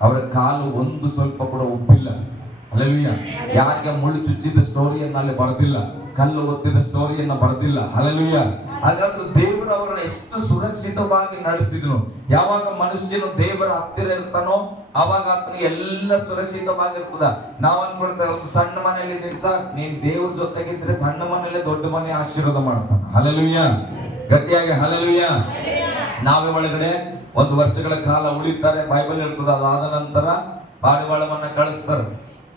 ಅವರ ಕಾಲು ಒಂದು ಸ್ವಲ್ಪ ಕೂಡ ಉಪ್ಪಿಲ್ಲ. ಹಲ್ಲೆಲೂಯಾ. ಯಾರಿಗೆ ಮುಳ್ಳು ಚುಚ್ಚಿದ ಸ್ಟೋರಿಯನ್ನ ಅಲ್ಲಿ ಬರೆದಿಲ್ಲ, ಕಲ್ಲು ಒತ್ತಿದ ಸ್ಟೋರಿಯನ್ನ ಬರೆದಿಲ್ಲ. ಹಲ್ಲೆಲೂಯಾ. ಹಾಗಾದ್ರೆ ದೇವರು ಅವರನ್ನ ಎಷ್ಟು ಸುರಕ್ಷಿತವಾಗಿ ನಡೆಸಿದ್ರು. ಯಾವಾಗ ಮನುಷ್ಯನು ದೇವರ ಹತ್ತಿರ ಇರ್ತಾನೋ ಅವಾಗ ಆತನಿಗೆ ಎಲ್ಲ ಸುರಕ್ಷಿತವಾಗಿರ್ತದ. ನಾವ್ ಅನ್ಕೊಳ್ತೇವೆ ಒಂದು ಸಣ್ಣ ಮನೆಯಲ್ಲಿ ನಿಲ್ಸ, ನೀನ್ ದೇವ್ರ ಜೊತೆಗಿದ್ರೆ ಸಣ್ಣ ಮನೆಯಲ್ಲೇ ದೊಡ್ಡ ಮನೆ ಆಶೀರ್ವಾದ ಮಾಡ್ತಾನ. ಹಲ್ಲೆಲೂಯಾ. ಗಟ್ಟಿಯಾಗಿ ಹಲ್ಲೆಲೂಯಾ. ನಾವೇ ಒಳಗಡೆ 1 ವರ್ಷಗಳ ಕಾಲ ಉಳಿತಾರೆ, ಬೈಬಲ್ ಹೇಳ್ತದ. ಅದಾದ ನಂತರ ಪಾರಿವಾಳವನ್ನ ಕಳಿಸ್ತಾರೆ.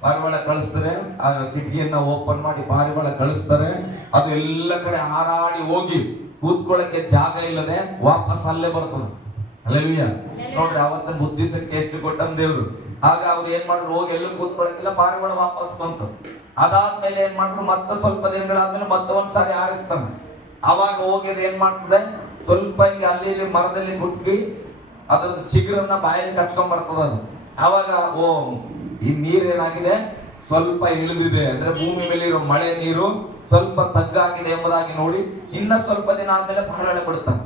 ಪಾರಿವಾಳ ಕಳಿಸ್ತಾರೆ, ಆ ಕಿಟಕಿಯನ್ನ ಓಪನ್ ಮಾಡಿ ಪಾರಿವಾಳ ಕಳಿಸ್ತಾರೆ. ಅದು ಎಲ್ಲ ಕಡೆ ಹಾರಾಡಿ ಹೋಗಿ ಕೂತ್ಕೊಳ್ಳಕ್ಕೆ ಜಾಗ ಇಲ್ಲದೆ ವಾಪಸ್ ಅಲ್ಲೇ ಬರ್ತದೆ. ಹಲ್ಲೆಲೂಯಾ. ನೋಡ್ರಿ, ಅವತ್ತ ಬುದ್ಧಿಶಕ್ತಿ ಎಷ್ಟು ಕೊಟ್ಟಂ ದೇವ್ರು. ಆಗ ಅವ್ರು ಏನ್ ಮಾಡಿದ್ರು, ಹೋಗಿ ಎಲ್ಲೂ ಕೂತ್ಕೊಳ್ಳಕ್ಕಿಲ್ಲ, ಪಾರಿವಾಳ ವಾಪಸ್ ಬಂತು. ಅದಾದ್ಮೇಲೆ ಏನ್ ಮಾಡಿದ್ರು, ಮತ್ತೆ ಸ್ವಲ್ಪ ದಿನಗಳಾದ್ಮೇಲೆ ಮತ್ತೆ ಒಂದ್ಸಾರಿ ಹಾರಿಸ್ತಾನೆ. ಅವಾಗ ಹೋಗಿದ್ರೆ ಏನ್ ಮಾಡ್ತದೆ, ಸ್ವಲ್ಪ ಹಿಂಗೆ ಅಲ್ಲಿ ಇಲ್ಲಿ ಮರದಲ್ಲಿ ಕುಟ್ಕಿ ಅದ್ರದ್ದು ಚಿಗುರನ್ನ ಬಾಯಲ್ಲಿ ಕಚ್ಕೊಂಡ್ ಬರ್ತದ ಅದು. ಅವಾಗ ಓ ಈ ನೀರೇನಾಗಿದೆ, ಸ್ವಲ್ಪ ಇಳಿದಿದೆ ಅಂದ್ರೆ ಭೂಮಿ ಮೇಲೆ ಇರೋ ಮಳೆ ನೀರು ಸ್ವಲ್ಪ ತಗ್ಗಾಗಿದೆ ಎಂಬುದಾಗಿ ನೋಡಿ ಇನ್ನ ಸ್ವಲ್ಪ ದಿನ ಆದ್ಮೇಲೆ ಪಾರಿವಾಳ ಬಿಡ್ತಾನೆ.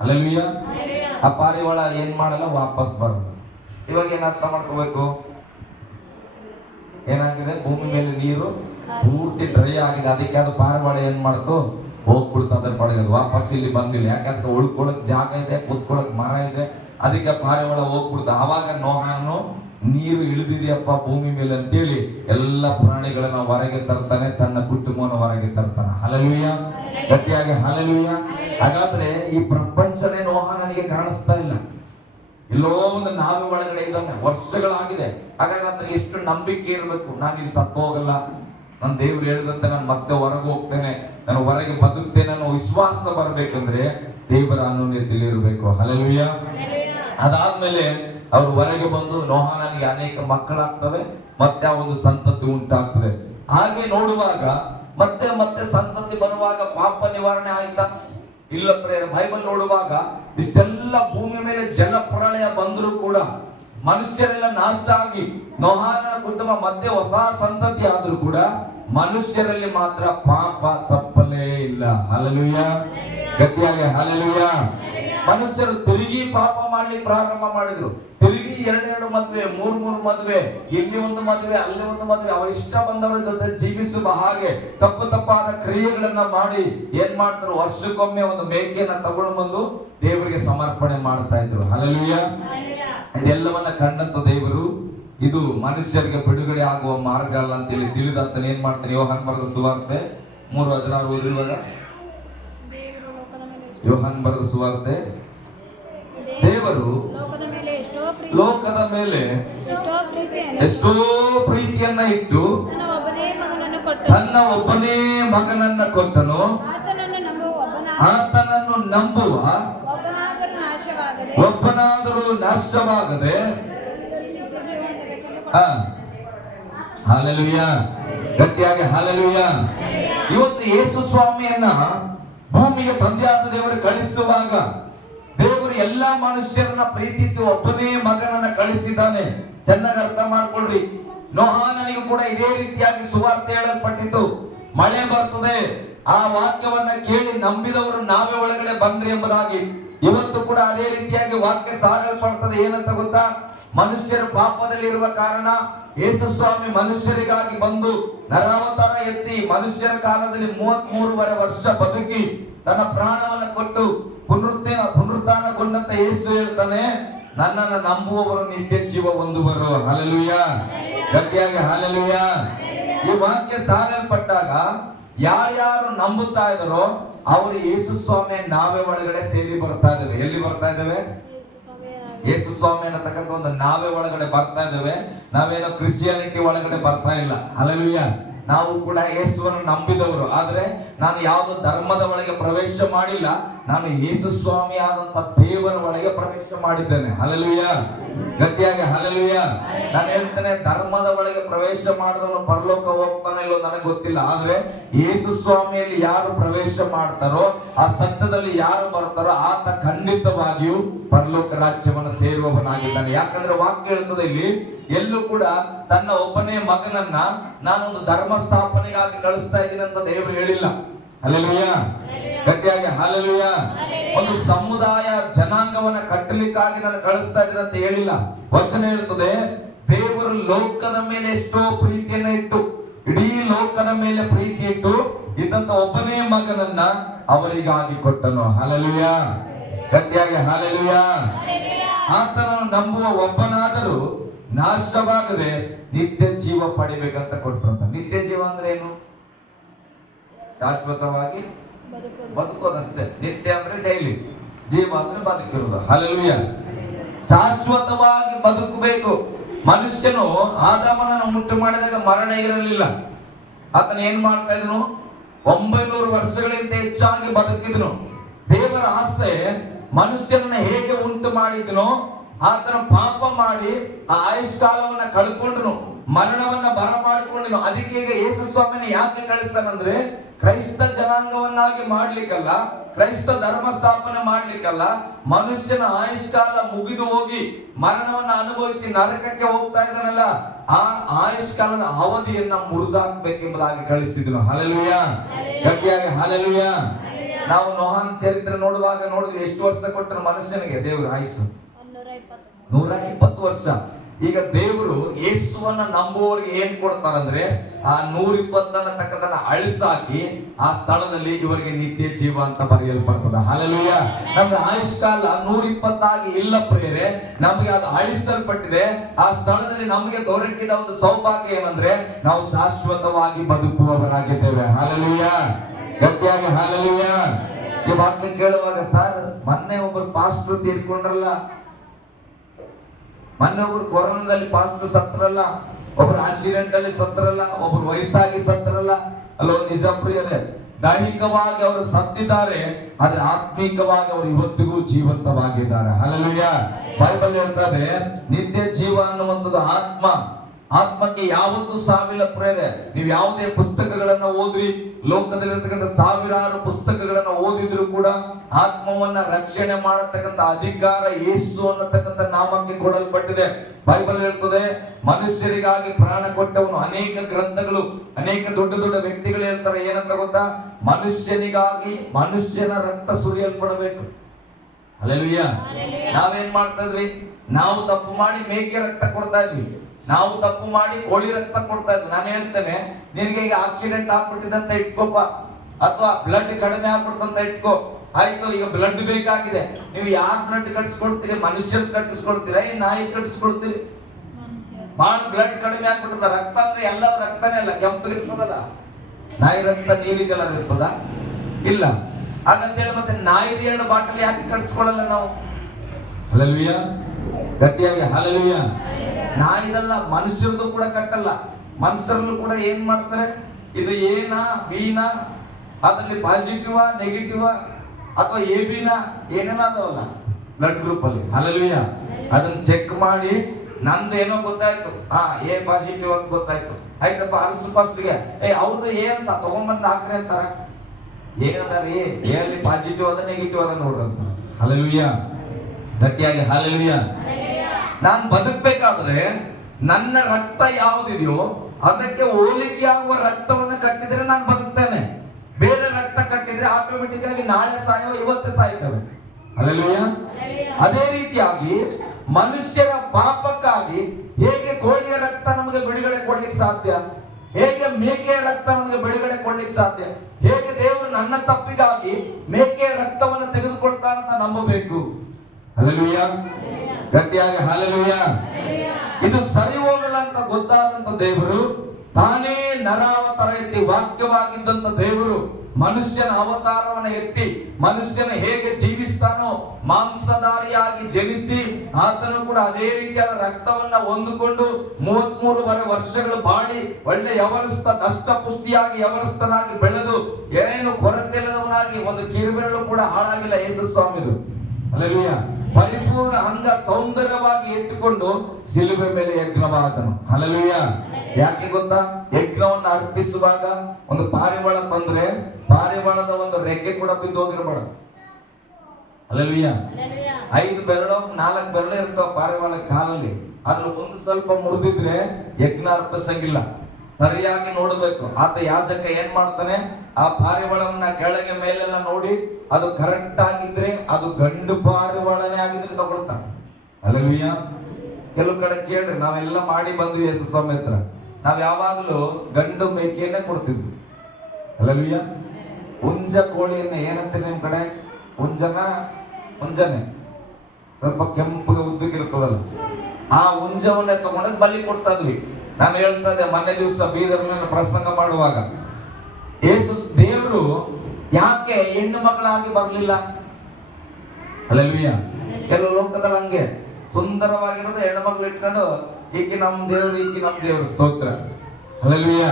ಹಲ್ಲೆಲೂಯಾ. ಆ ಪಾರಿವಾಳ ಏನ್ ಮಾಡಲ್ಲ, ವಾಪಸ್ ಬರಲ್ಲ. ಇವಾಗ ಏನ್ ಅರ್ಥ ಮಾಡ್ಕೋಬೇಕು, ಏನಾಗಿದೆ, ಭೂಮಿ ಮೇಲೆ ನೀರು ಪೂರ್ತಿ ಡ್ರೈ ಆಗಿದೆ. ಅದಕ್ಕೆ ಅದು ಪಾರಿವಾಳ ಏನ್ ಮಾಡ್ತು, ಹೋಗ್ಬಿಡ್ತು ಅದ್ರ ಪಡೆಗೆ, ವಾಪಸ್ ಇಲ್ಲಿ ಬಂದಿಲ್ಲ. ಯಾಕಂದ್ರೆ ಉಳ್ಕೊಳಕ್ ಜಾಗ ಇದೆ, ಕುತ್ಕೊಳಕ್ ಮರ ಇದೆ, ಅದಕ್ಕೆ ಪಾರಿವಾಳ ಹೋಗ್ಬಿಡ್ತು. ಆವಾಗ ನೋಹಾನು ನೀರು ಇಳಿದಿದೆಯಪ್ಪ ಭೂಮಿ ಮೇಲೆ ಅಂತೇಳಿ ಎಲ್ಲ ಪ್ರಾಣಿಗಳನ್ನ ಹೊರಗೆ ತರ್ತಾನೆ, ತನ್ನ ಕುಟುಂಬವನ್ನು ಹೊರಗೆ ತರ್ತಾನೆ. ಹಲ್ಲೆಲೂಯಾ. ಗಟ್ಟಿಯಾಗಿ ಹಲ್ಲೆಲೂಯಾ. ಹಾಗಾದ್ರೆ ಈ ಪ್ರಪಂಚನೇ ನೋಹಾನನಿಗೆ ಕಾಣಿಸ್ತಾ ಇಲ್ಲ, ಎಲ್ಲೋ ಒಂದು ನಾವೇ ಒಳಗಡೆ ಇದ್ದಾನೆ, ವರ್ಷಗಳಾಗಿದೆ. ಹಾಗಾಗಿ ಅಂದ್ರೆ ಎಷ್ಟು ನಂಬಿಕೆ ಇರಬೇಕು, ನಾನು ಇಲ್ಲಿ ಸತ್ತು ಹೋಗಲ್ಲ, ನನ್ನ ದೇವ್ರು ಹೇಳಿದಂತೆ ನಾನು ಮತ್ತೆ ಹೊರಗೆ ಹೋಗ್ತೇನೆ, ನಾನು ಹೊರಗೆ ಬದುಕ್ತೇನೆ ಅನ್ನೋ ವಿಶ್ವಾಸ ಬರಬೇಕಂದ್ರೆ ದೇವರ ಅನ್ಯೋನ್ಯತೆಯಲ್ಲಿ ಇರಬೇಕು. ಹಲ್ಲೆಲೂಯಾ. ಅದಾದ್ಮೇಲೆ ಅವರು ಹೊರಗೆ ಬಂದು ನೋಹಾನನಿಗೆ ಅನೇಕ ಮಕ್ಕಳಾಗ್ತವೆ, ಮತ್ತೆ ಆ ಒಂದು ಸಂತತಿ ಉಂಟಾಗ್ತದೆ. ಹಾಗೆ ನೋಡುವಾಗ ಮತ್ತೆ ಮತ್ತೆ ಸಂತತಿ ಬರುವಾಗ ಪಾಪ ನಿವಾರಣೆ ಆಯ್ತಾ? ಇಲ್ಲ ಪ್ರೇರ. ಬೈಬಲ್ ನೋಡುವಾಗ ಇಷ್ಟೆಲ್ಲ ಭೂಮಿ ಮೇಲೆ ಜಲ ಪ್ರಳಯ ಬಂದರೂ ಕೂಡ ಮನುಷ್ಯರೆಲ್ಲ ನಾಶ ಆಗಿ ನೋಹಾನನ ಕುಟುಂಬ ಮತ್ತೆ ಹೊಸ ಸಂತತಿ ಆದ್ರೂ ಕೂಡ ಮನುಷ್ಯರಲ್ಲಿ ಮಾತ್ರ ಪಾಪ ತಪ್ಪಲೇ ಇಲ್ಲ. ಹಲ್ಲೆಲೂಯಾ. ಗಟ್ಟಿಯಾಗಿ ಹಲ್ಲೆಲೂಯಾ. ಮನುಷ್ಯರು ತಿರುಗಿ ಪಾಪ ಮಾಡ್ಲಿಕ್ಕೆ ಪ್ರಾರಂಭ ಮಾಡಿದ್ರು. ತಿರುಗಿ 2 ಮದ್ವೆ, 3 ಮದ್ವೆ, ಇಲ್ಲಿ ಒಂದು ಮದ್ವೆ, ಅಲ್ಲಿ ಒಂದು ಮದ್ವೆ, ಅವರ ಇಷ್ಟ ಬಂದವರ ಜೊತೆ ಜೀವಿಸುವ ಹಾಗೆ ತಪ್ಪಾದ ಕ್ರಿಯೆಗಳನ್ನ ಮಾಡಿ ಏನ್ ಮಾಡ್ತಾರೆ, ವರ್ಷಕ್ಕೊಮ್ಮೆ ಒಂದು ಮೇಕೆಯನ್ನ ತಗೊಂಡು ಬಂದು ದೇವರಿಗೆ ಸಮರ್ಪಣೆ ಮಾಡ್ತಾ ಇದ್ರು. ಹಲ್ಲೆಲೂಯಾ. ಇದೆಲ್ಲವನ್ನ ಕಂಡಂತ ದೇವರು ಇದು ಮನುಷ್ಯರಿಗೆ ಬಿಡುಗಡೆ ಆಗುವ ಮಾರ್ಗ ಅಲ್ಲ ಅಂತೇಳಿ ತಿಳಿದಾತನ ಏನ್ ಮಾಡ್ತಾನೆ, ಯೋಹಾನ್ ಬರೆದ ಸುವಾರ್ತೆ 3:16 ಓದಿರುವಾಗ, ಯೋಹಾನ್ ಬರೆದ ಸುವಾರ್ತೆ, ದೇವರು ಲೋಕದ ಮೇಲೆ ಎಷ್ಟೋ ಪ್ರೀತಿಯನ್ನ ಇಟ್ಟು ತನ್ನ ಒಬ್ಬನೇ ಮಗನನ್ನ ಕೊಟ್ಟನು, ಆತನನ್ನು ನಂಬುವ ಒಬ್ಬನಾದರೂ ನಾಶವಾಗದೆ. ಹಲ್ಲೆಲೂಯಾ. ಗಟ್ಟಿಯಾಗಿ ಹಲ್ಲೆಲೂಯಾ. ಇವತ್ತು ಯೇಸು ಸ್ವಾಮಿಯನ್ನ ಭೂಮಿಗೆ ತಂದೆಯಾದ ದೇವರು ಕಳಿಸುವಾಗ ದೇವರು ಎಲ್ಲಾ ಮನುಷ್ಯರನ್ನ ಪ್ರೀತಿಸಿ ಒಬ್ಬನೇ ಮಗನನ್ನ ಕಳಿಸಿದ್ದಾನೆ. ಚೆನ್ನಾಗಿ ಅರ್ಥ ಮಾಡ್ಕೊಳ್ರಿ. ನೋಹಾನನಿಗೂ ಕೂಡ ಇದೇ ರೀತಿಯಾಗಿ ಸುವಾರ್ತೆ ಹೇಳಲ್ಪಟ್ಟಿತ್ತು. ಮಳೆ ಬರ್ತದೆ, ಆ ವಾಕ್ಯವನ್ನ ಕೇಳಿ ನಂಬಿದವರು ನಾವೇ ಒಳಗಡೆ ಬಂದ್ರಿ ಎಂಬುದಾಗಿ. ಇವತ್ತು ಕೂಡ ಅದೇ ರೀತಿಯಾಗಿ ವಾಕ್ಯ ಸಾರಲ್ಪಡ್ತದೆ. ಏನಂತ ಗೊತ್ತಾ, ಮನುಷ್ಯರು ಪಾಪದಲ್ಲಿ ಇರುವ ಕಾರಣ ಯೇಸು ಸ್ವಾಮಿ ಮನುಷ್ಯರಿಗಾಗಿ ಬಂದು ನರಾವತಾರ ಎತ್ತಿ ಮನುಷ್ಯರ ಕಾಲದಲ್ಲಿ 33 ವರ್ಷ ಬದುಕಿ ತನ್ನ ಪ್ರಾಣವನ್ನು ಕೊಟ್ಟು ಪುನರುತ್ಥಾನಗೊಂಡಂತ ಯೇಸು ಹೇಳ್ತಾನೆ, ನನ್ನನ್ನು ನಂಬುವವರು ನಿತ್ಯ ಜೀವ ಹೊಂದುವರು. ಹಲ್ಲೆಲೂಯಾ. ಗಟ್ಟಿಯಾಗಿ ಹಲ್ಲೆಲೂಯಾ. ಈ ವಾಕ್ಯ ಸಾರಲ್ಪಟ್ಟಾಗ ಯಾರ್ಯಾರು ನಂಬುತ್ತಾ ಇದ್ದಾರೋ ಅವರು ಯೇಸು ಸ್ವಾಮಿ ನಾವೇ ಒಳಗಡೆ ಸೇರಿ ಬರ್ತಾ ಇದ್ದೇವೆ. ಎಲ್ಲಿ ಬರ್ತಾ ಇದ್ದೇವೆ? ಯೇಸು ಸ್ವಾಮಿ ಅನ್ನತಕ್ಕಂಥ ಒಂದು ನಾವೇ ಒಳಗಡೆ ಬರ್ತಾ ಇದ್ದೇವೆ. ನಾವೇನೋ ಕ್ರಿಶ್ಚಿಯಾನಿಟಿ ಒಳಗಡೆ ಬರ್ತಾ ಇಲ್ಲ. ಹಲ್ಲೆಲೂಯಾ. ನಾವು ಕೂಡ ಯೇಸುವನ್ನು ನಂಬಿದವರು. ಆದ್ರೆ ನಾನು ಯಾವುದೋ ಧರ್ಮದ ಒಳಗೆ ಪ್ರವೇಶ ಮಾಡಿಲ್ಲ, ನಾನು ಯೇಸು ಸ್ವಾಮಿ ಆದಂತ ದೇವರ ಒಳಗೆ ಪ್ರವೇಶ ಮಾಡಿದ್ದೇನೆ. ಹಲ್ಲೆಲೂಯಾ. ಗಟ್ಟಿಯಾಗಿ ಹಲ್ಲೆಲೂಯಾ. ನಾನು ಹೇಳ್ತೇನೆ, ಧರ್ಮದ ಒಳಗೆ ಪ್ರವೇಶ ಮಾಡಿದವನು ಪರಲೋಕ ಹೋಗ್ತಾನೆ ಇಲ್ಲೋ ನನಗೆ ಗೊತ್ತಿಲ್ಲ, ಆದ್ರೆ ಯೇಸು ಸ್ವಾಮಿಯಲ್ಲಿ ಯಾರು ಪ್ರವೇಶ ಮಾಡ್ತಾರೋ, ಆ ಸತ್ಯದಲ್ಲಿ ಯಾರು ಬರ್ತಾರೋ ಆತ ಖಂಡಿತವಾಗಿಯೂ ಪರಲೋಕ ರಾಜ್ಯವನ್ನು ಸೇರುವವನಾಗಿದ್ದಾನೆ. ಯಾಕಂದ್ರೆ ವಾಕ್ಯ ಹೇಳ್ತದೆ ಇಲ್ಲಿ, ಎಲ್ಲೂ ಕೂಡ ತನ್ನ ಒಬ್ಬನೇ ಮಗನನ್ನ ನಾನೊಂದು ಧರ್ಮ ಸ್ಥಾಪನೆಗಾಗಿ ಕಳಿಸ್ತಾ ಇದ್ದೀನಿ ಅಂತ ದೇವರು ಹೇಳಿಲ್ಲ. ಹಲ್ಲೆಲೂಯಾ. ಗಟ್ಟಿಯಾಗಿ ಹಲ್ಲೆಲೂಯಾ. ಒಂದು ಸಮುದಾಯ ಜನಾಂಗವನ್ನ ಕಟ್ಟಲಿಕ್ಕಾಗಿ ನಾನು ಕಳಿಸ್ತಾ ಇದ್ದೀನಿ ಅಂತ ಹೇಳಿಲ್ಲ. ವಚನ ಹೇಳ್ತದೆ, ದೇವರು ಲೋಕದ ಮೇಲೆ ಎಷ್ಟೋ ಪ್ರೀತಿಯನ್ನ ಇಟ್ಟು, ಇಡೀ ಲೋಕದ ಮೇಲೆ ಪ್ರೀತಿ ಇಟ್ಟು ಇದ್ದಂತ ಒಬ್ಬನೇ ಮಗನನ್ನ ಅವರಿಗಾಗಿ ಕೊಟ್ಟನು. ಹಲ್ಲೆಲೂಯಾ. ಗಟ್ಟಿಯಾಗಿ ಹಲ್ಲೆಲೂಯಾ. ಆತನನ್ನು ನಂಬುವ ಒಬ್ಬನಾದರೂ ನಾಶವಾಗದೆ ನಿತ್ಯ ಜೀವ ಪಡಿಬೇಕಂತ ಕೊಟ್ಟಂತ. ನಿತ್ಯ ಜೀವ ಅಂದ್ರೆ ಏನು? ಶಾಶ್ವತವಾಗಿ ಬದುಕೋದಷ್ಟೇ. ನಿತ್ಯ ಅಂದ್ರೆ ಡೈಲಿ, ಜೀವ ಅಂದ್ರೆ ಬದುಕಿರುವುದು. ಹಲ್ಲೆಲೂಯಾ. ಶಾಶ್ವತವಾಗಿ ಬದುಕಬೇಕು. ಮನುಷ್ಯನು ಆದಾಮನನ್ನು ಉಂಟು ಮಾಡಿದಾಗ ಮರಣ ಇರಲಿಲ್ಲ. ಆತನ ಏನ್ ಮಾಡ್ತಾ ಇದ್ನು? 900 ವರ್ಷಗಳಿಂದ ಹೆಚ್ಚಾಗಿ ಬದುಕಿದ್ನು. ದೇವರ ಆಸೆ ಮನುಷ್ಯನನ್ನ ಹೇಗೆ ಉಂಟು ಮಾಡಿದ್ನೋ ಆತನ ಪಾಪ ಮಾಡಿ ಆ ಆಯುಷ್ಕಾಲವನ್ನ ಕಳ್ಕೊಂಡ್ನು, ಮರಣವನ್ನ ಬರಮಾಡಿಕೊಂಡ್ನು. ಅದಕ್ಕೆ ಈಗ ಯೇಸು ಸ್ವಾಮಿನ ಯಾಕೆ ಕಳಿಸ್ತಾನಂದ್ರೆ, ಕ್ರೈಸ್ತ ಜನಾಂಗವನ್ನಾಗಿ ಮಾಡ್ಲಿಕ್ಕಲ್ಲ, ಕ್ರೈಸ್ತ ಧರ್ಮ ಸ್ಥಾಪನೆ ಮಾಡ್ಲಿಕ್ಕಲ್ಲ, ಮನುಷ್ಯನ ಆಯುಷ್ಕಾಲ ಮುಗಿದು ಹೋಗಿ ಮರಣವನ್ನ ಅನುಭವಿಸಿ ನರಕಕ್ಕೆ ಹೋಗ್ತಾ ಇದ್ದಾನಲ್ಲ, ಆ ಆಯುಷ್ಕಾಲದ ಅವಧಿಯನ್ನ ಮುರಿದಾಕ್ಬೇಕೆಂಬುದಾಗಿ ಕಳಿಸಿದ್ನು. ಹಲ್ಲೆಲೂಯಾ. ಗಟ್ಟಿಯಾಗಿ ಹಲ್ಲೆಲೂಯಾ. ನಾವು ನೋಹನ್ ಚರಿತ್ರೆ ನೋಡುವಾಗ ನೋಡಿದ್ವಿ, ಎಷ್ಟು ವರ್ಷ ಕೊಟ್ಟರು ಮನುಷ್ಯನಿಗೆ ದೇವರು ಆಯುಷ್? 120 ವರ್ಷ. ಈಗ ದೇವರು ಯೇಸುವನ್ನ ನಂಬುವವರಿಗೆ ಏನ್ ಕೊಡ್ತಾರಂದ್ರೆ, ಆ 120 ತಕ್ಕದನ್ನ ಅಳಿಸಾಕಿ ಆ ಸ್ಥಳದಲ್ಲಿ ಇವರಿಗೆ ನಿತ್ಯ ಜೀವ ಅಂತ ಬರೆಯಲ್ಪಡ್ತದೆ. ಹಲ್ಲೆಲೂಯಾ. ನಮ್ಗೆ ಆಯುಷ್ಕಾಲ 120 ಆಗಿ ಇಲ್ಲ ಪ್ರಿಯರೇ, ನಮಗೆ ಅದು ಅಳಿಸಲ್ಪಟ್ಟಿದೆ. ಆ ಸ್ಥಳದಲ್ಲಿ ನಮಗೆ ದೊರಕಿದ ಒಂದು ಸೌಭಾಗ್ಯ ಏನಂದ್ರೆ, ನಾವು ಶಾಶ್ವತವಾಗಿ ಬದುಕುವವರಾಗಿದ್ದೇವೆ. ಹಲ್ಲೆಲೂಯಾ. ಗಟ್ಟಿಯಾಗಿ ಹಲ್ಲೆಲೂಯಾ. ಈ ವಾಕ್ಯ ಕೇಳುವಾಗ, ಸರ್ ಮೊನ್ನೆ ಒಬ್ಬರು ಪಾಸ್ಟರ್ ತೀರ್ಕೊಂಡ್ರಲ್ಲ, ಮೊನ್ನೆ ಒಬ್ರು ಕೊರೋನಾದಲ್ಲಿ ಪಾಸ್ಟರ್ ಸತ್ರಲ್ಲ, ಒಬ್ರು ಆಕ್ಸಿಡೆಂಟ್ ಅಲ್ಲಿ ಸತ್ರಲ್ಲ, ಒಬ್ರು ವಯಸ್ಸಾಗಿ ಸತ್ರಲ್ಲ. ಅಲ್ಲೋ ನಿಜ ಪ್ರಿಯರೇ, ದೈಹಿಕವಾಗಿ ಅವರು ಸತ್ತಿದ್ದಾರೆ, ಆದ್ರೆ ಆತ್ಮಿಕವಾಗಿ ಅವರು ಇವತ್ತಿಗೂ ಜೀವಂತವಾಗಿದ್ದಾರೆ. ಹಲ್ಲೆಲೂಯಾ. ಬೈಬಲ್ ಹೇಳ್ತಾರೆ, ನಿತ್ಯ ಜೀವ ಅನ್ನುವಂಥದ್ದು ಆತ್ಮಕ್ಕೆ ಯಾವತ್ತೂ ಸಾವಿಲ್ಲ ಪ್ರೇರೆ. ನೀವು ಯಾವುದೇ ಪುಸ್ತಕಗಳನ್ನ ಓದ್ರಿ, ಲೋಕದಲ್ಲಿರ್ತಕ್ಕಂಥ ಸಾವಿರಾರು ಪುಸ್ತಕಗಳನ್ನ ಓದಿದ್ರು ಕೂಡ ಆತ್ಮವನ್ನ ರಕ್ಷಣೆ ಮಾಡತಕ್ಕಂಥ ಅಧಿಕಾರ ಯೇಸು ಅನ್ನತಕ್ಕಂಥ ನಾಮಕ್ಕೆ ಕೊಡಲ್ಪಟ್ಟಿದೆ. ಬೈಬಲ್ ಹೇಳ್ತದೆ, ಮನುಷ್ಯರಿಗಾಗಿ ಪ್ರಾಣ ಕೊಟ್ಟವನು. ಅನೇಕ ಗ್ರಂಥಗಳು, ಅನೇಕ ದೊಡ್ಡ ದೊಡ್ಡ ವ್ಯಕ್ತಿಗಳು ಹೇಳ್ತಾರೆ ಏನಂತ ಗೊತ್ತಾ? ಮನುಷ್ಯನಿಗಾಗಿ ಮನುಷ್ಯನ ರಕ್ತ ಸುರಿಯಲ್ಪಡಬೇಕು. ಹಲ್ಲೆಲೂಯಾ. ನಾವೇನ್ ಮಾಡ್ತಾ ಇದ್ವಿ? ನಾವು ತಪ್ಪು ಮಾಡಿ ಮೇಕೆ ರಕ್ತ ಕೊಡ್ತಾ ಇದ್ವಿ, ನಾವು ತಪ್ಪು ಮಾಡಿ ಕೋಳಿ ರಕ್ತ ಕೊಡ್ತಾ ಇದ್ವಿ. ನಾನು ಹೇಳ್ತೇನೆ, ನಿನಗೆ ಈಗ ಆಕ್ಸಿಡೆಂಟ್ ಆಗ್ಬಿಟ್ಟಿದಂತ ಇಟ್ಕೋಪ, ಅಥವಾ ಬ್ಲಡ್ ಕಡಿಮೆ ಆಗ್ಬಿಡ್ತಂತ ಇಟ್ಕೋ, ಆಯ್ತು ಈಗ ಬ್ಲಡ್ ಬೇಕಾಗಿದೆ, ನೀವು ಯಾರ್ ಬ್ಲಡ್ ಕಟ್ಟಿಸ್ಕೊಡ್ತೀರಿ? ಮನುಷ್ಯರ್ ಕಟ್ಟಿಸ್ಕೊಡ್ತೀರಾ, ಈ ನಾಯಿ ಕಟ್ಟಿಸ್ಕೊಡ್ತೀರಿ? ಬಹಳ ಬ್ಲಡ್ ಕಡಿಮೆ ಆಗ್ಬಿಟ್ಟದ. ರಕ್ತ ಅಂದ್ರೆ ಎಲ್ಲ ರಕ್ತನೇ ಅಲ್ಲ, ಕೆಂಪು ಇರ್ತದಲ್ಲ, ನಾಯಿ ರಕ್ತ ನೀಲಿ ಕಲರ್ ಇರ್ತದ ಇಲ್ಲ. ಹಾಗಂತೇಳಿ ಮತ್ತೆ ನಾಯಿದ 2 ಬಾಟಲಿ ಹಾಕಿ ಕಟ್ಟಿಸ್ಕೊಡಲ್ಲ ನಾವು. ಹಲ್ಲೆಲೂಯಾ. ಗಟ್ಟಿಯಾಗಿ ಹಲ್ಲೆಲೂಯಾ. ನಾಯಿದಲ್ಲ, ಮನುಷ್ಯರದು ಕೂಡ ಕಟ್ಟಲ್ಲ. ಮನುಷ್ಯರಲ್ಲೂ ಕೂಡ ಏನ್ ಮಾಡ್ತಾರೆ? ಇದು ಏನಾ ಬಿನಾ, ಅದ್ರಲ್ಲಿ ಪಾಸಿಟಿವ್ ನೆಗೆಟಿವ್ ಅಥವಾ ಎ ಬಿನಾ ಏನೇನಾದವಲ್ಲ ಬ್ಲಡ್ ಗ್ರೂಪ್ ಅಲ್ಲಿ. ಹಲ್ಲೆಲೂಯಾ. ಅದನ್ನ ಚೆಕ್ ಮಾಡಿ ನಂದೇನೋ ಗೊತ್ತಾಯ್ತು, ಎ ಪಾಸಿಟಿವ್ ಅಂತ ಗೊತ್ತಾಯ್ತು, ಆಯ್ತಪ್ಪ ಅರ್ಸು ಫಸ್ಟ್ಗೆ ಅವ್ರದ್ದು ಎ ಅಂತ ತಗೊಂಡ್ಬಂದು ಹಾಕ್ರಿ ಅಂತಾರ. ಏನದಾರ ಎ ಅಲ್ಲಿ ಪಾಸಿಟಿವ್ ಅದ ನೆಗೆಟಿವ್ ಅದ ನೋಡ್ರಂತ. ಹಲ್ಲೆಲೂಯಾ. ಗಟ್ಟಿಯಾಗಿ ಹಲ್ಲೆಲೂಯಾ. ನಾನು ಬದುಕಬೇಕಾದ್ರೆ ನನ್ನ ರಕ್ತ ಯಾವುದಿದೆಯೋ ಅದಕ್ಕೆ ಹೋಲಿಕೆ ಆಗುವ ರಕ್ತವನ್ನು ಕಟ್ಟಿದ್ರೆ ನಾನು ಬದುಕ್ತೇನೆ. ಬೇರೆ ರಕ್ತ ಕಟ್ಟಿದ್ರೆ ಆಟೋಮೆಟಿಕ್ ಆಗಿ ನಾಳೆ ಸಾಯೋ ಇವತ್ತು ಸಾಯ್ತವೆ. ಹಲ್ಲೆಲೂಯಾ. ಅದೇ ರೀತಿಯಾಗಿ ಮನುಷ್ಯರ ಪಾಪಕ್ಕಾಗಿ ಹೇಗೆ ಕೋಳಿಯ ರಕ್ತ ನಮಗೆ ಬಿಡುಗಡೆ ಕೊಡ್ಲಿಕ್ಕೆ ಸಾಧ್ಯ, ಹೇಗೆ ಮೇಕೆಯ ರಕ್ತ ನಮಗೆ ಬಿಡುಗಡೆ ಕೊಡ್ಲಿಕ್ಕೆ ಸಾಧ್ಯ, ಹೇಗೆ ದೇವರು ನನ್ನ ತಪ್ಪಿಗಾಗಿ ಮೇಕೆಯ ರಕ್ತವನ್ನು ತೆಗೆದುಕೊಳ್ತಾನಂತ ನಂಬಬೇಕು. ಹಲ್ಲೆಲೂಯಾ. ಗಟ್ಟಿಯಾಗಿ ಹಲ್ಲೆಲೂಯಾ. ಇದು ಸರಿ ಹೋಗಲ್ಲ ಅಂತ ಗೊತ್ತಾದಂತ ದೇವರು ತಾನೇ ನರಾವತಾರ ಎತ್ತಿ ವಾಕ್ಯವಾಗಿದ್ದಂತ ದೇವರು ಮನುಷ್ಯನ ಅವತಾರವನ್ನು ಎತ್ತಿ ಮನುಷ್ಯನ ಹೇಗೆ ಜೀವಿಸ್ತಾನೋ ಮಾಂಸಧಾರಿಯಾಗಿ ಜನಿಸಿ ಆತನು ಕೂಡ ಅದೇ ರೀತಿಯಾದ ರಕ್ತವನ್ನ ಹೊಂದಿಕೊಂಡು 33 ವರ್ಷಗಳು ಬಾಳಿ ಒಳ್ಳೆ ಯವರಸ್ಥ ದಷ್ಟ ಪುಷ್ಟಿಯಾಗಿ ಯವರಸ್ಥನಾಗಿ ಬೆಳೆದು ಏನು ಕೊರತೆ ಇಲ್ಲದವನಾಗಿ ಒಂದು ಕಿರುಬೆರಳು ಕೂಡ ಹಾಳಾಗಿಲ್ಲ ಯೇಸು ಸ್ವಾಮಿದು. ಹಲ್ಲೆಲೂಯಾ. ಪರಿಪೂರ್ಣ ಅಂಗ ಸೌಂದರ್ಯವಾಗಿ ಇಟ್ಟುಕೊಂಡು ಶಿಲುಬೆ ಮೇಲೆ ಯಜ್ಞವಾದನು. ಹಲ್ಲೆಲೂಯಾ. ಯಾಕೆ ಗೊತ್ತಾ? ಯಜ್ಞವನ್ನು ಅರ್ಪಿಸುವಾಗ ಒಂದು ಪಾರಿವಾಳ ತಂದ್ರೆ ಪಾರಿವಾಳದ ಒಂದು ರೆಕ್ಕೆ ಕೂಡ ಬಿದ್ದು ಹೋಗಿರಬಾರ್ದು. ಹಲ್ಲೆಲೂಯಾ. 5 ಬೆರಳು 4 ಬೆರಳು ಇರ್ತಾವ ಪಾರಿವಾಳ ಕಾಲಲ್ಲಿ. ಅದ್ರ ಒಂದು ಸ್ವಲ್ಪ ಮುರಿದಿದ್ರೆ ಯಜ್ಞ ಅರ್ಪಿಸಂಗಿಲ್ಲ. ಸರಿಯಾಗಿ ನೋಡಬೇಕು. ಆತ ಯಾಜಕ ಏನ್ ಮಾಡ್ತಾನೆ, ಆ ಪಾರಿವಾಳವನ್ನ ಕೆಳಗೆ ಮೇಲೆಲ್ಲ ನೋಡಿ ಅದು ಕರೆಕ್ಟ್ ಆಗಿದ್ರೆ ಅದು ಗಂಡು ಪಾರಿವಾಳನೇ ಆಗಿದ್ರೆ ತಗೊಳ್ತಾನೆ. ಹಲ್ಲೆಲೂಯಾ. ಕೆಲವು ಕಡೆ ಕೇಳ್ರಿ, ನಾವೆಲ್ಲ ಮಾಡಿ ಬಂದ್ವಿ ಯೇಸು ಸ್ವಾಮಿ ಹತ್ರ, ನಾವ್ ಯಾವಾಗಲೂ ಗಂಡು ಮೇಕೆಯನ್ನೇ ಕೊಡ್ತಿದ್ವಿ. ಹಲ್ಲೆಲೂಯಾ. ಹುಂಜ ಕೋಳಿಯನ್ನ ಏನಂತ ನಿಮ್ ಕಡೆ? ಹುಂಜನೆ ಸ್ವಲ್ಪ ಕೆಂಪಗೆ ಉದ್ದಕ್ಕಿರ್ತದಲ್ಲ, ಆ ಹುಂಜವನ್ನೇ ತಗೊಂಡಾಗ ಬಲಿ ಕೊಡ್ತಾ ಇದ್ವಿ. ನಾನು ಹೇಳ್ತಾ ಇದ್ದೆ ಮೊನ್ನೆ ದಿವಸ ಬೀದರ್ನಲ್ಲಿ ಪ್ರಸಂಗ ಮಾಡುವಾಗ, ಯೇಸು ದೇವರು ಯಾಕೆ ಹೆಣ್ಣು ಮಕ್ಕಳಾಗಿ ಬರಲಿಲ್ಲ? ಹಲ್ಲೆಲೂಯಾ. ಕೆಲವು ಲೋಕದಲ್ಲಿ ಹಂಗೆ ಸುಂದರವಾಗಿರೋದು ಹೆಣ್ಣು ಮಕ್ಕಳು ಇಟ್ಕೊಂಡು ಈಕಿ ನಮ್ ದೇವ್ರು ಸ್ತೋತ್ರ. ಹಲ್ಲೆಲೂಯಾ.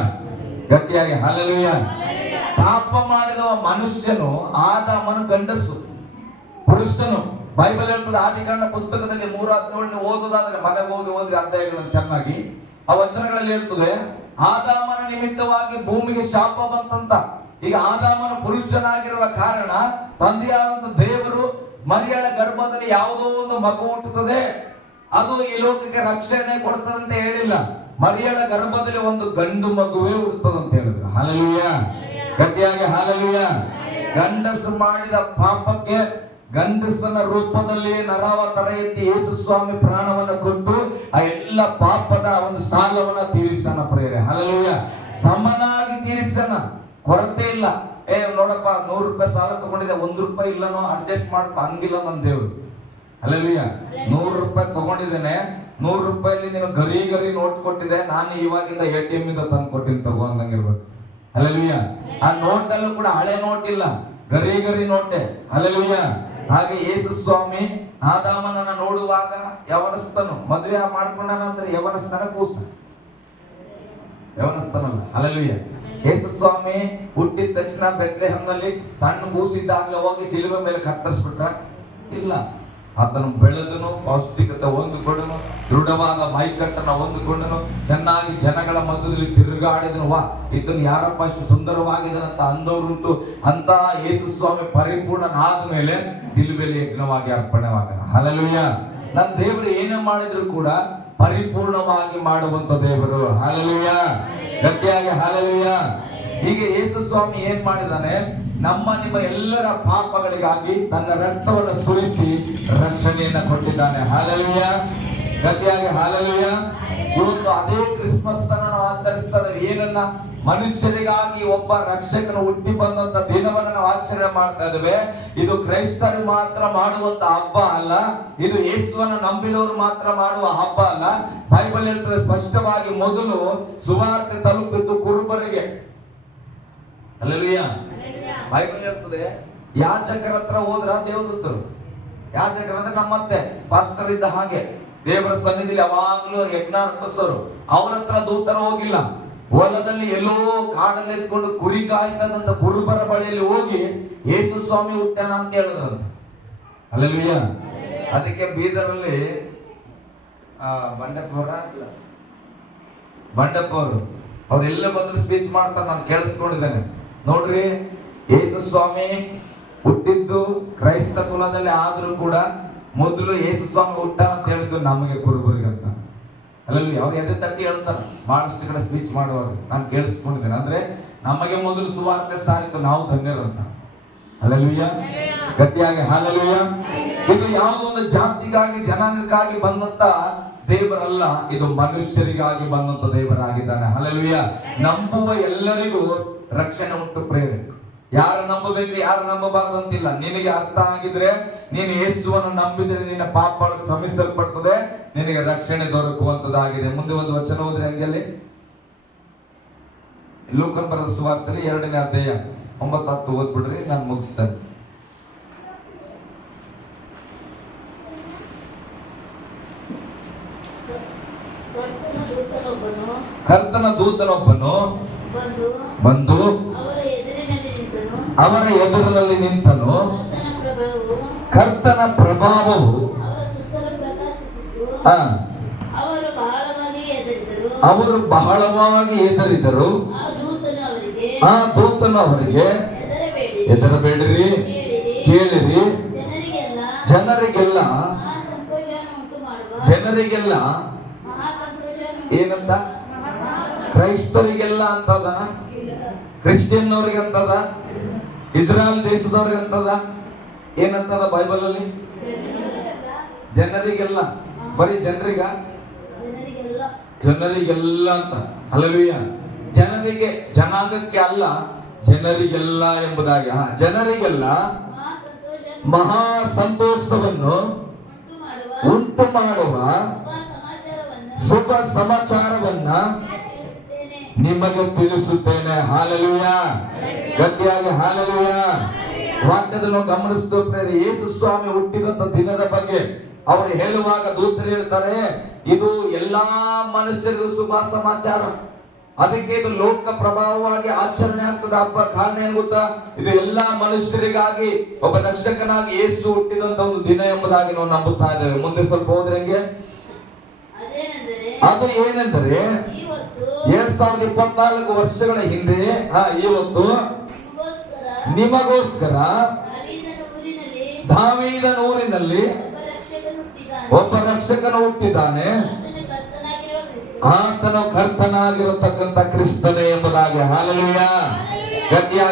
ಗಟ್ಟಿಯಾಗಿ ಹಲ್ಲೆಲೂಯಾ. ಪಾಪ ಮಾಡಿದ ಮನುಷ್ಯನು ಆದಾಮನು ಗಂಡಸು, ಪುರುಷನು. ಬೈಬಲ್ ಹೇಳ್ತದೆ ಆದಿಕಾಂಡ ಪುಸ್ತಕದಲ್ಲಿ 3:17 ಓದೋದಾದ್ರೆ ಮನೆಗೆ ಹೋಗಿ ಓದ್ರಿ ಅಧ್ಯಾಯಗಳನ್ನು ಚೆನ್ನಾಗಿ. ಆ ವಚನಗಳಲ್ಲಿ ಹೇಳ್ತದೆ, ಆದಾಮನ ನಿಮಿತ್ತವಾಗಿ ಭೂಮಿಗೆ ಶಾಪ ಬಂತಂತ. ಈಗ ಆದಾಮನ ಪುರುಷನಾಗಿರುವ ಕಾರಣ ತಂದೆಯಾದಂತ ದೇವರು ಮರಿಯಳ ಗರ್ಭದಲ್ಲಿ ಯಾವುದೋ ಒಂದು ಮಗು ಹುಟ್ಟುತ್ತದೆ, ಅದು ಈ ಲೋಕಕ್ಕೆ ರಕ್ಷಣೆ ಕೊಡ್ತದಂತ ಹೇಳಿಲ್ಲ. ಮರಿಯಳ ಗರ್ಭದಲ್ಲಿ ಒಂದು ಗಂಡು ಮಗುವೇ ಹುಟ್ಟುತ್ತದಂತ ಹೇಳಿದ್ರು. ಹಲ್ಲೆಲೂಯಾ. ಗಟ್ಟಿಯಾಗಿ ಹಲ್ಲೆಲೂಯಾ. ಗಂಡಸು ಮಾಡಿದ ಪಾಪಕ್ಕೆ ಗಂಡಸನ ರೂಪದಲ್ಲಿ ನರಾವತಾರ ಎತ್ತಿ ಯೇಸು ಸ್ವಾಮಿ ಪ್ರಾಣವನ್ನು ಕೊಟ್ಟು ಆ ಎಲ್ಲ ಪಾಪದ ಒಂದು ಸಾಲವನ್ನ ತೀರಿಸನ ಪ್ರೇರೆ. ಹಲ್ಲೆಲೂಯಾ. ಸಮನಾಗಿ ತೀರಿಸನ, ಕೊರತೆ ಇಲ್ಲ. ನೋಡಪ್ಪ 100 ರೂಪಾಯಿ ಸಾಲ ತಗೊಂಡಿದ್ದೆ, 1 ರೂಪಾಯಿ ಇಲ್ಲನೋ ಅಡ್ಜಸ್ಟ್ ಮಾಡ್ಕೊ, ಹಂಗಿಲ್ಲ ನನ್ನ ದೇವ್ರು. ಹಲ್ಲೆಲೂಯಾ. 100 ರೂಪಾಯಿ ತಗೊಂಡಿದ್ದೇನೆ, 100 ರೂಪಾಯಿಲಿ ನೀನು ಗರಿ ನೋಟ್ ಕೊಟ್ಟಿದೆ, ನಾನು ಇವಾಗಿಂದ ATM ಇಂದ ತಂದು ಕೊಟ್ಟಿನಿ ತಗೋ ಅಂದಂಗಿರ್ಬೇಕು. ಹಲ್ಲೆಲೂಯಾ. ಆ ನೋಟಲ್ಲೂ ಕೂಡ ಹಳೆ ನೋಟ್ ಇಲ್ಲ, ಗರಿ ನೋಟೆ. ಹಲ್ಲೆಲೂಯಾ. ಹಾಗೆ ಯೇಸು ಸ್ವಾಮಿ ಆದಾಮನನ್ನ ನೋಡುವಾಗ ಯವನಸ್ಥನು, ಮದುವೆ ಮಾಡ್ಕೊಂಡನಂದ್ರೆ ಯವನಸ್ಥನ ಕೂಸ, ಯವನಸ್ಥನಲ್ಲ. ಹಲ್ಲೆಲೂಯಾ. ಯೇಸು ಸ್ವಾಮಿ ಹುಟ್ಟಿದ ತಕ್ಷಣ ಬೆತ್ಲೆಹೇಮ್ನಲ್ಲಿ ಸಣ್ಣ ಕೂಸಿದ್ದಾಗಲೇ ಹೋಗಿ ಶಿಲುಬೆ ಮೇಲೆ ಕತ್ತರಿಸ್ಬಿಟ್ರ? ಇಲ್ಲ. ಆತನು ಬೆಳೆದನು, ಪೌಷ್ಟಿಕತೆ ಹೊಂದಿಕೊಂಡನು, ದೃಢವಾದ ಮೈಕಟ್ಟನ್ನು ಹೊಂದಿಕೊಂಡನು, ಚೆನ್ನಾಗಿ ಜನಗಳ ಮಧ್ಯದಲ್ಲಿ ತಿರುಗಾಡಿದನು. ವಾ, ಇದನ್ನು ಯಾರಪ್ಪ ಅಷ್ಟು ಸುಂದರವಾಗಿದನಂತ ಅಂದವರುಂಟು. ಅಂತ ಯೇಸು ಸ್ವಾಮಿ ಪರಿಪೂರ್ಣನಾದ ಮೇಲೆ ಶಿಲುಬೆಯಲ್ಲಿ ಯಜ್ಞವಾಗಿ ಅರ್ಪಣೆವಾಗನ. ಹಲ್ಲೆಲೂಯಾ. ನನ್ನ ದೇವರು ಏನೇ ಮಾಡಿದ್ರು ಕೂಡ ಪರಿಪೂರ್ಣವಾಗಿ ಮಾಡುವಂತ ದೇವರು. ಹಲ್ಲೆಲೂಯಾ. ಗಟ್ಟಿಯಾಗಿ ಹಲ್ಲೆಲೂಯಾ. ಹೀಗೆ ಯೇಸು ಸ್ವಾಮಿ ಏನ್ ಮಾಡಿದಾನೆ, ನಿಮ್ಮ ಎಲ್ಲರ ಪಾಪಗಳಿಗಾಗಿ ತನ್ನ ರಕ್ತವನ್ನು ಸುರಿಸಿ ರಕ್ಷಣೆಯನ್ನ ಕೊಟ್ಟಿದ್ದಾನೆ. ಹಲ್ಲೆಲೂಯಾ. ಗಟ್ಟಿಯಾಗಿ ಹಲ್ಲೆಲೂಯಾ. ಇವತ್ತು ಅದೇ ಕ್ರಿಸ್ಮಸ್ ತನ ನಾವು ಆಚರಿಸ್ತಾ ಇದ್ದೇವೆ. ಏನನ್ನ? ಮನುಷ್ಯರಿಗಾಗಿ ಒಬ್ಬ ರಕ್ಷಕನು ಹುಟ್ಟಿ ಬಂದಂತ ದಿನವನ್ನ ನಾವು ಆಚರಣೆ ಮಾಡ್ತಾ ಇದ್ದೇವೆ. ಇದು ಕ್ರೈಸ್ತರು ಮಾತ್ರ ಮಾಡುವಂತ ಹಬ್ಬ ಅಲ್ಲ, ಇದು ಯೇಸುವನ್ನು ನಂಬಿದವರು ಮಾತ್ರ ಮಾಡುವ ಹಬ್ಬ ಅಲ್ಲ. ಬೈಬಲ್ ಹೇಳ್ತದೆ ಸ್ಪಷ್ಟವಾಗಿ, ಮೊದಲು ಸುವಾರ್ತೆ ತಲುಪಿದ್ದು ಕುರುಬರಿಗೆ. ಹಲ್ಲೆಲೂಯಾ. ಬೈಬಲ್ ಹೇಳ್ತದೆ, ಯಾಜಕರ ಹತ್ರ ಹೋದ್ರ ದೇವದೂತರು, ಯಾಜಕರಂದ್ರೆ ನಮ್ಮತ್ತೆ ಪಾಸ್ಟರ್ ಇದ್ದ ಹಾಗೆ ದೇವರ ಸನ್ನಿಧಿಯಲ್ಲಿ ಯಾವಾಗ್ಲೂ ಯಜ್ಞ ಅರ್ಪಿಸೋರು. ಅವ್ರ ಹತ್ರ ದೂತರು ಹೋಗಿಲ್ಲ. ಹೊಲದಲ್ಲಿ ಎಲ್ಲೋ ಕಾಡಲ್ಲಿ ಇಟ್ಕೊಂಡು ಕುರಿ ಕಾಯ್ತದಂತ ಕುರುಬರ ಬಳಿಯಲ್ಲಿ ಹೋಗಿ ಯೇಸು ಸ್ವಾಮಿ ಹುಟ್ಟ್ಯಾನ ಅಂತ ಹೇಳಿದ್ರಂತೆ. ಹಲ್ಲೆಲೂಯಾ. ಅದಕ್ಕೆ ಬೀದರಲ್ಲಿ ಬಂಡಪ್ಪ ಅವರು ಅವ್ರೆಲ್ಲ ಬಂದ್ರು ಸ್ಪೀಚ್ ಮಾಡ್ತಾರೆ, ನಾನು ಕೇಳಿಸ್ಕೊಂಡಿದ್ದೇನೆ. ನೋಡ್ರಿ, ಯೇಸು ಸ್ವಾಮಿ ಹುಟ್ಟಿದ್ದು ಕ್ರೈಸ್ತ ಕುಲದಲ್ಲಿ ಆದ್ರೂ ಕೂಡ ಮೊದಲು ಯೇಸು ಸ್ವಾಮಿ ಹುಟ್ಟ ಅಂತ ಹೇಳಿದ್ದು ನಮಗೆ ಕುರುಬರಿಗಂತ. ಅಲ್ಲಲ್ಲಿ ಅವ್ರು ಎದೆ ತಟ್ಟಿ ಹೇಳ್ತಾರೆ ಬಹಳಷ್ಟು ಕಡೆ ಸ್ಪೀಚ್ ಮಾಡುವಾಗ, ನಾನು ಕೇಳಿಸ್ಕೊಂಡಿದ್ದೇನೆ. ಅಂದ್ರೆ ನಮಗೆ ಮೊದಲು ಸುವಾರ್ತೆ ಸಾರಿತು, ನಾವು ಧನ್ಯರಂತ. ಹಲ್ಲೆಲೂಯಾ. ಗಟ್ಟಿಯಾಗಿ ಹಲ್ಲೆಲೂಯಾ. ಇದು ಯಾವುದೋ ಒಂದು ಜಾತಿಗಾಗಿ ಜನಾಂಗಕ್ಕಾಗಿ ಬಂದಂತ ದೇವರಲ್ಲ, ಇದು ಮನುಷ್ಯರಿಗಾಗಿ ಬಂದಂತ ದೇವರಾಗಿದ್ದಾನೆ. ಹಲ್ಲೆಲೂಯಾ. ನಂಬುವ ಎಲ್ಲರಿಗೂ ರಕ್ಷಣೆ ಉಂಟು ಪ್ರೇರೆ. ಯಾರು ನಂಬಬೇಕು, ಯಾರು ನಂಬಬಾರದು ಅಂತಿಲ್ಲ. ನಿನಗೆ ಅರ್ಥ ಆಗಿದ್ರೆ, ನೀನು ಯೇಸುವನ್ನು ನಂಬಿದ್ರೆ ನಿನ್ನ ಪಾಪಗಳು ಕ್ಷಮಿಸಲ್ಪಡ್ತದೆ, ನಿನಗೆ ರಕ್ಷಣೆ ದೊರಕುವಂತದ್ದಾಗಿದೆ. ಮುಂದೆ ಒಂದು ವಚನ ಹೋದ್ರೆ ಹಂಗಲ್ಲಿ ಲೂಕನ್ ಬರೆದ ಸುವಾರ್ತೆಯಲ್ಲಿ 2ನೇ ಅಧ್ಯಾಯ 9-10 ಓದ್ಬಿಡ್ರಿ, ನಾನು ಮುಗಿಸ್ತೇನೆ. ಕರ್ತನ ದೂತನೊಬ್ಬನು ಬಂದು ಅವರ ಎದುರಿನಲ್ಲಿ ನಿಂತನು. ಕರ್ತನ ಪ್ರಭಾವವು ಅವರ ಸುತ್ತಲೂ ಪ್ರಕಾಶಿಸಿತು. ಆ, ಅವರು ಬಹಳವಾಗಿ ಹೆದರಿದರು. ಅವರು ಬಹಳವಾಗಿ ಹೆದರಿದರು. ಆ ದೂತನು ಅವರಿಗೆ, ಆ ದೂತನು ಅವರಿಗೆ, ಹೆದರಬೇಡಿರಿ, ಹೆದರಬೇಡಿರಿ, ಕೇಳಿರಿ. ಕೇಳಿರಿ, ಜನರಿಗೆಲ್ಲ ಜನರಿಗೆಲ್ಲ ಮಹಾ ಸಂತೋಷವನ್ನು ಉಂಟು ಮಾಡುವ ಜನರಿಗೆಲ್ಲ ಮಹಾ ಸಂತೋಷವನ್ನು ಏನಂತ? ಕ್ರೈಸ್ತರಿಗೆಲ್ಲ ಅಂತದನ, ಕ್ರಿಶ್ಚಿಯನ್ ಅವ್ರಿಗೆ ಅಂತದ, ಇಸ್ರಾಯಲ್ ದೇಶದವ್ರಿಗೆ ಅಂತದ, ಏನಂತದ ಬೈಬಲ್ ಅಲ್ಲಿ? ಜನರಿಗೆಲ್ಲ, ಬರೀ ಜನರಿಗ? ಜನರಿಗೆಲ್ಲ ಜನರಿಗೆಲ್ಲ ಅಂತ. ಹಲ್ಲೆಲೂಯಾ. ಜನರಿಗೆ, ಜನಾಂಗಕ್ಕೆ ಅಲ್ಲ, ಜನರಿಗೆಲ್ಲ ಎಂಬುದಾಗಿ. ಜನರಿಗೆಲ್ಲ ಮಹಾ ಸಂತೋಷವನ್ನು ಮಹಾ ಸಂತೋಷವನ್ನು ಉಂಟು ಮಾಡುವ ಉಂಟು ಮಾಡುವ ಶುಭ ಸಮಾಚಾರವನ್ನು ಶುಭ ಸಮಾಚಾರವನ್ನ ತಿಳಿಸುತ್ತೇನೆ. ನಿಮಗೆ ತಿಳಿಸುತ್ತೇನೆ. ಹಾಲೆಲೂಯಾ. ಗಟ್ಟಿಯಾಗಿ ಹಾಲೆಲೂಯಾ. ವಾಕ್ಯದಲ್ಲಿ ನಾವು ಗಮನಿಸುತ್ತೇವೆ, ಯೇಸು ಸ್ವಾಮಿ ಹುಟ್ಟಿದಂತ ದಿನದ ಬಗ್ಗೆ ಅವರು ಹೇಳುವಾಗ ದೂತರು ಹೇಳ್ತಾರೆ, ಇದು ಎಲ್ಲಾ ಮನುಷ್ಯರಿಗೂ ಶುಭ ಸಮಾಚಾರ. ಅದಕ್ಕೆ ಇದು ಲೋಕ ಪ್ರಭಾವವಾಗಿ ಆಚರಣೆ ಆಗ್ತದೆ ಹಬ್ಬ. ಕಾರಣ ಏನ್ ಗೊತ್ತಾ? ಇದು ಎಲ್ಲಾ ಮನುಷ್ಯರಿಗಾಗಿ ಒಬ್ಬ ರಕ್ಷಕನಾಗಿ ಯೇಸು ಹುಟ್ಟಿದಂತ ಒಂದು ದಿನ ಎಂಬುದಾಗಿ ನಾವು ನಂಬುತ್ತಾ ಇದ್ದೇವೆ. ಮುಂದೆ ಸ್ವಲ್ಪ ಹೋದ್ರೆ ಹೆಂಗೆ? ಅದೇನೆಂದರೆ, ಅದು ಏನೆಂದರೆ, ಇವತ್ತು 2024 ವರ್ಷಗಳ ಹಿಂದೆ ಇವತ್ತು ನಿಮಗೋಸ್ಕರ ನಿಮಗೋಸ್ಕರ ದಾವೀದನ ಊರಿನಲ್ಲಿ ದಾವೀದನ ಊರಿನಲ್ಲಿ ಒಬ್ಬ ರಕ್ಷಕನು ಹುಟ್ಟಿದ್ದಾನೆ. ಒಬ್ಬ ರಕ್ಷಕನು ಹುಟ್ಟಿದ್ದಾನೆ. ಆತನು ಕರ್ತನಾಗಿರುವ ಕ್ರಿಸ್ತನು. ಆತನು ಕರ್ತನಾಗಿರತಕ್ಕಂತ ಕ್ರಿಸ್ತನೇ ಎಂಬುದಾಗಿ. ಹಾಲೆಲೂಯಾ. ಗಟ್ಟಿಯಾಗಿ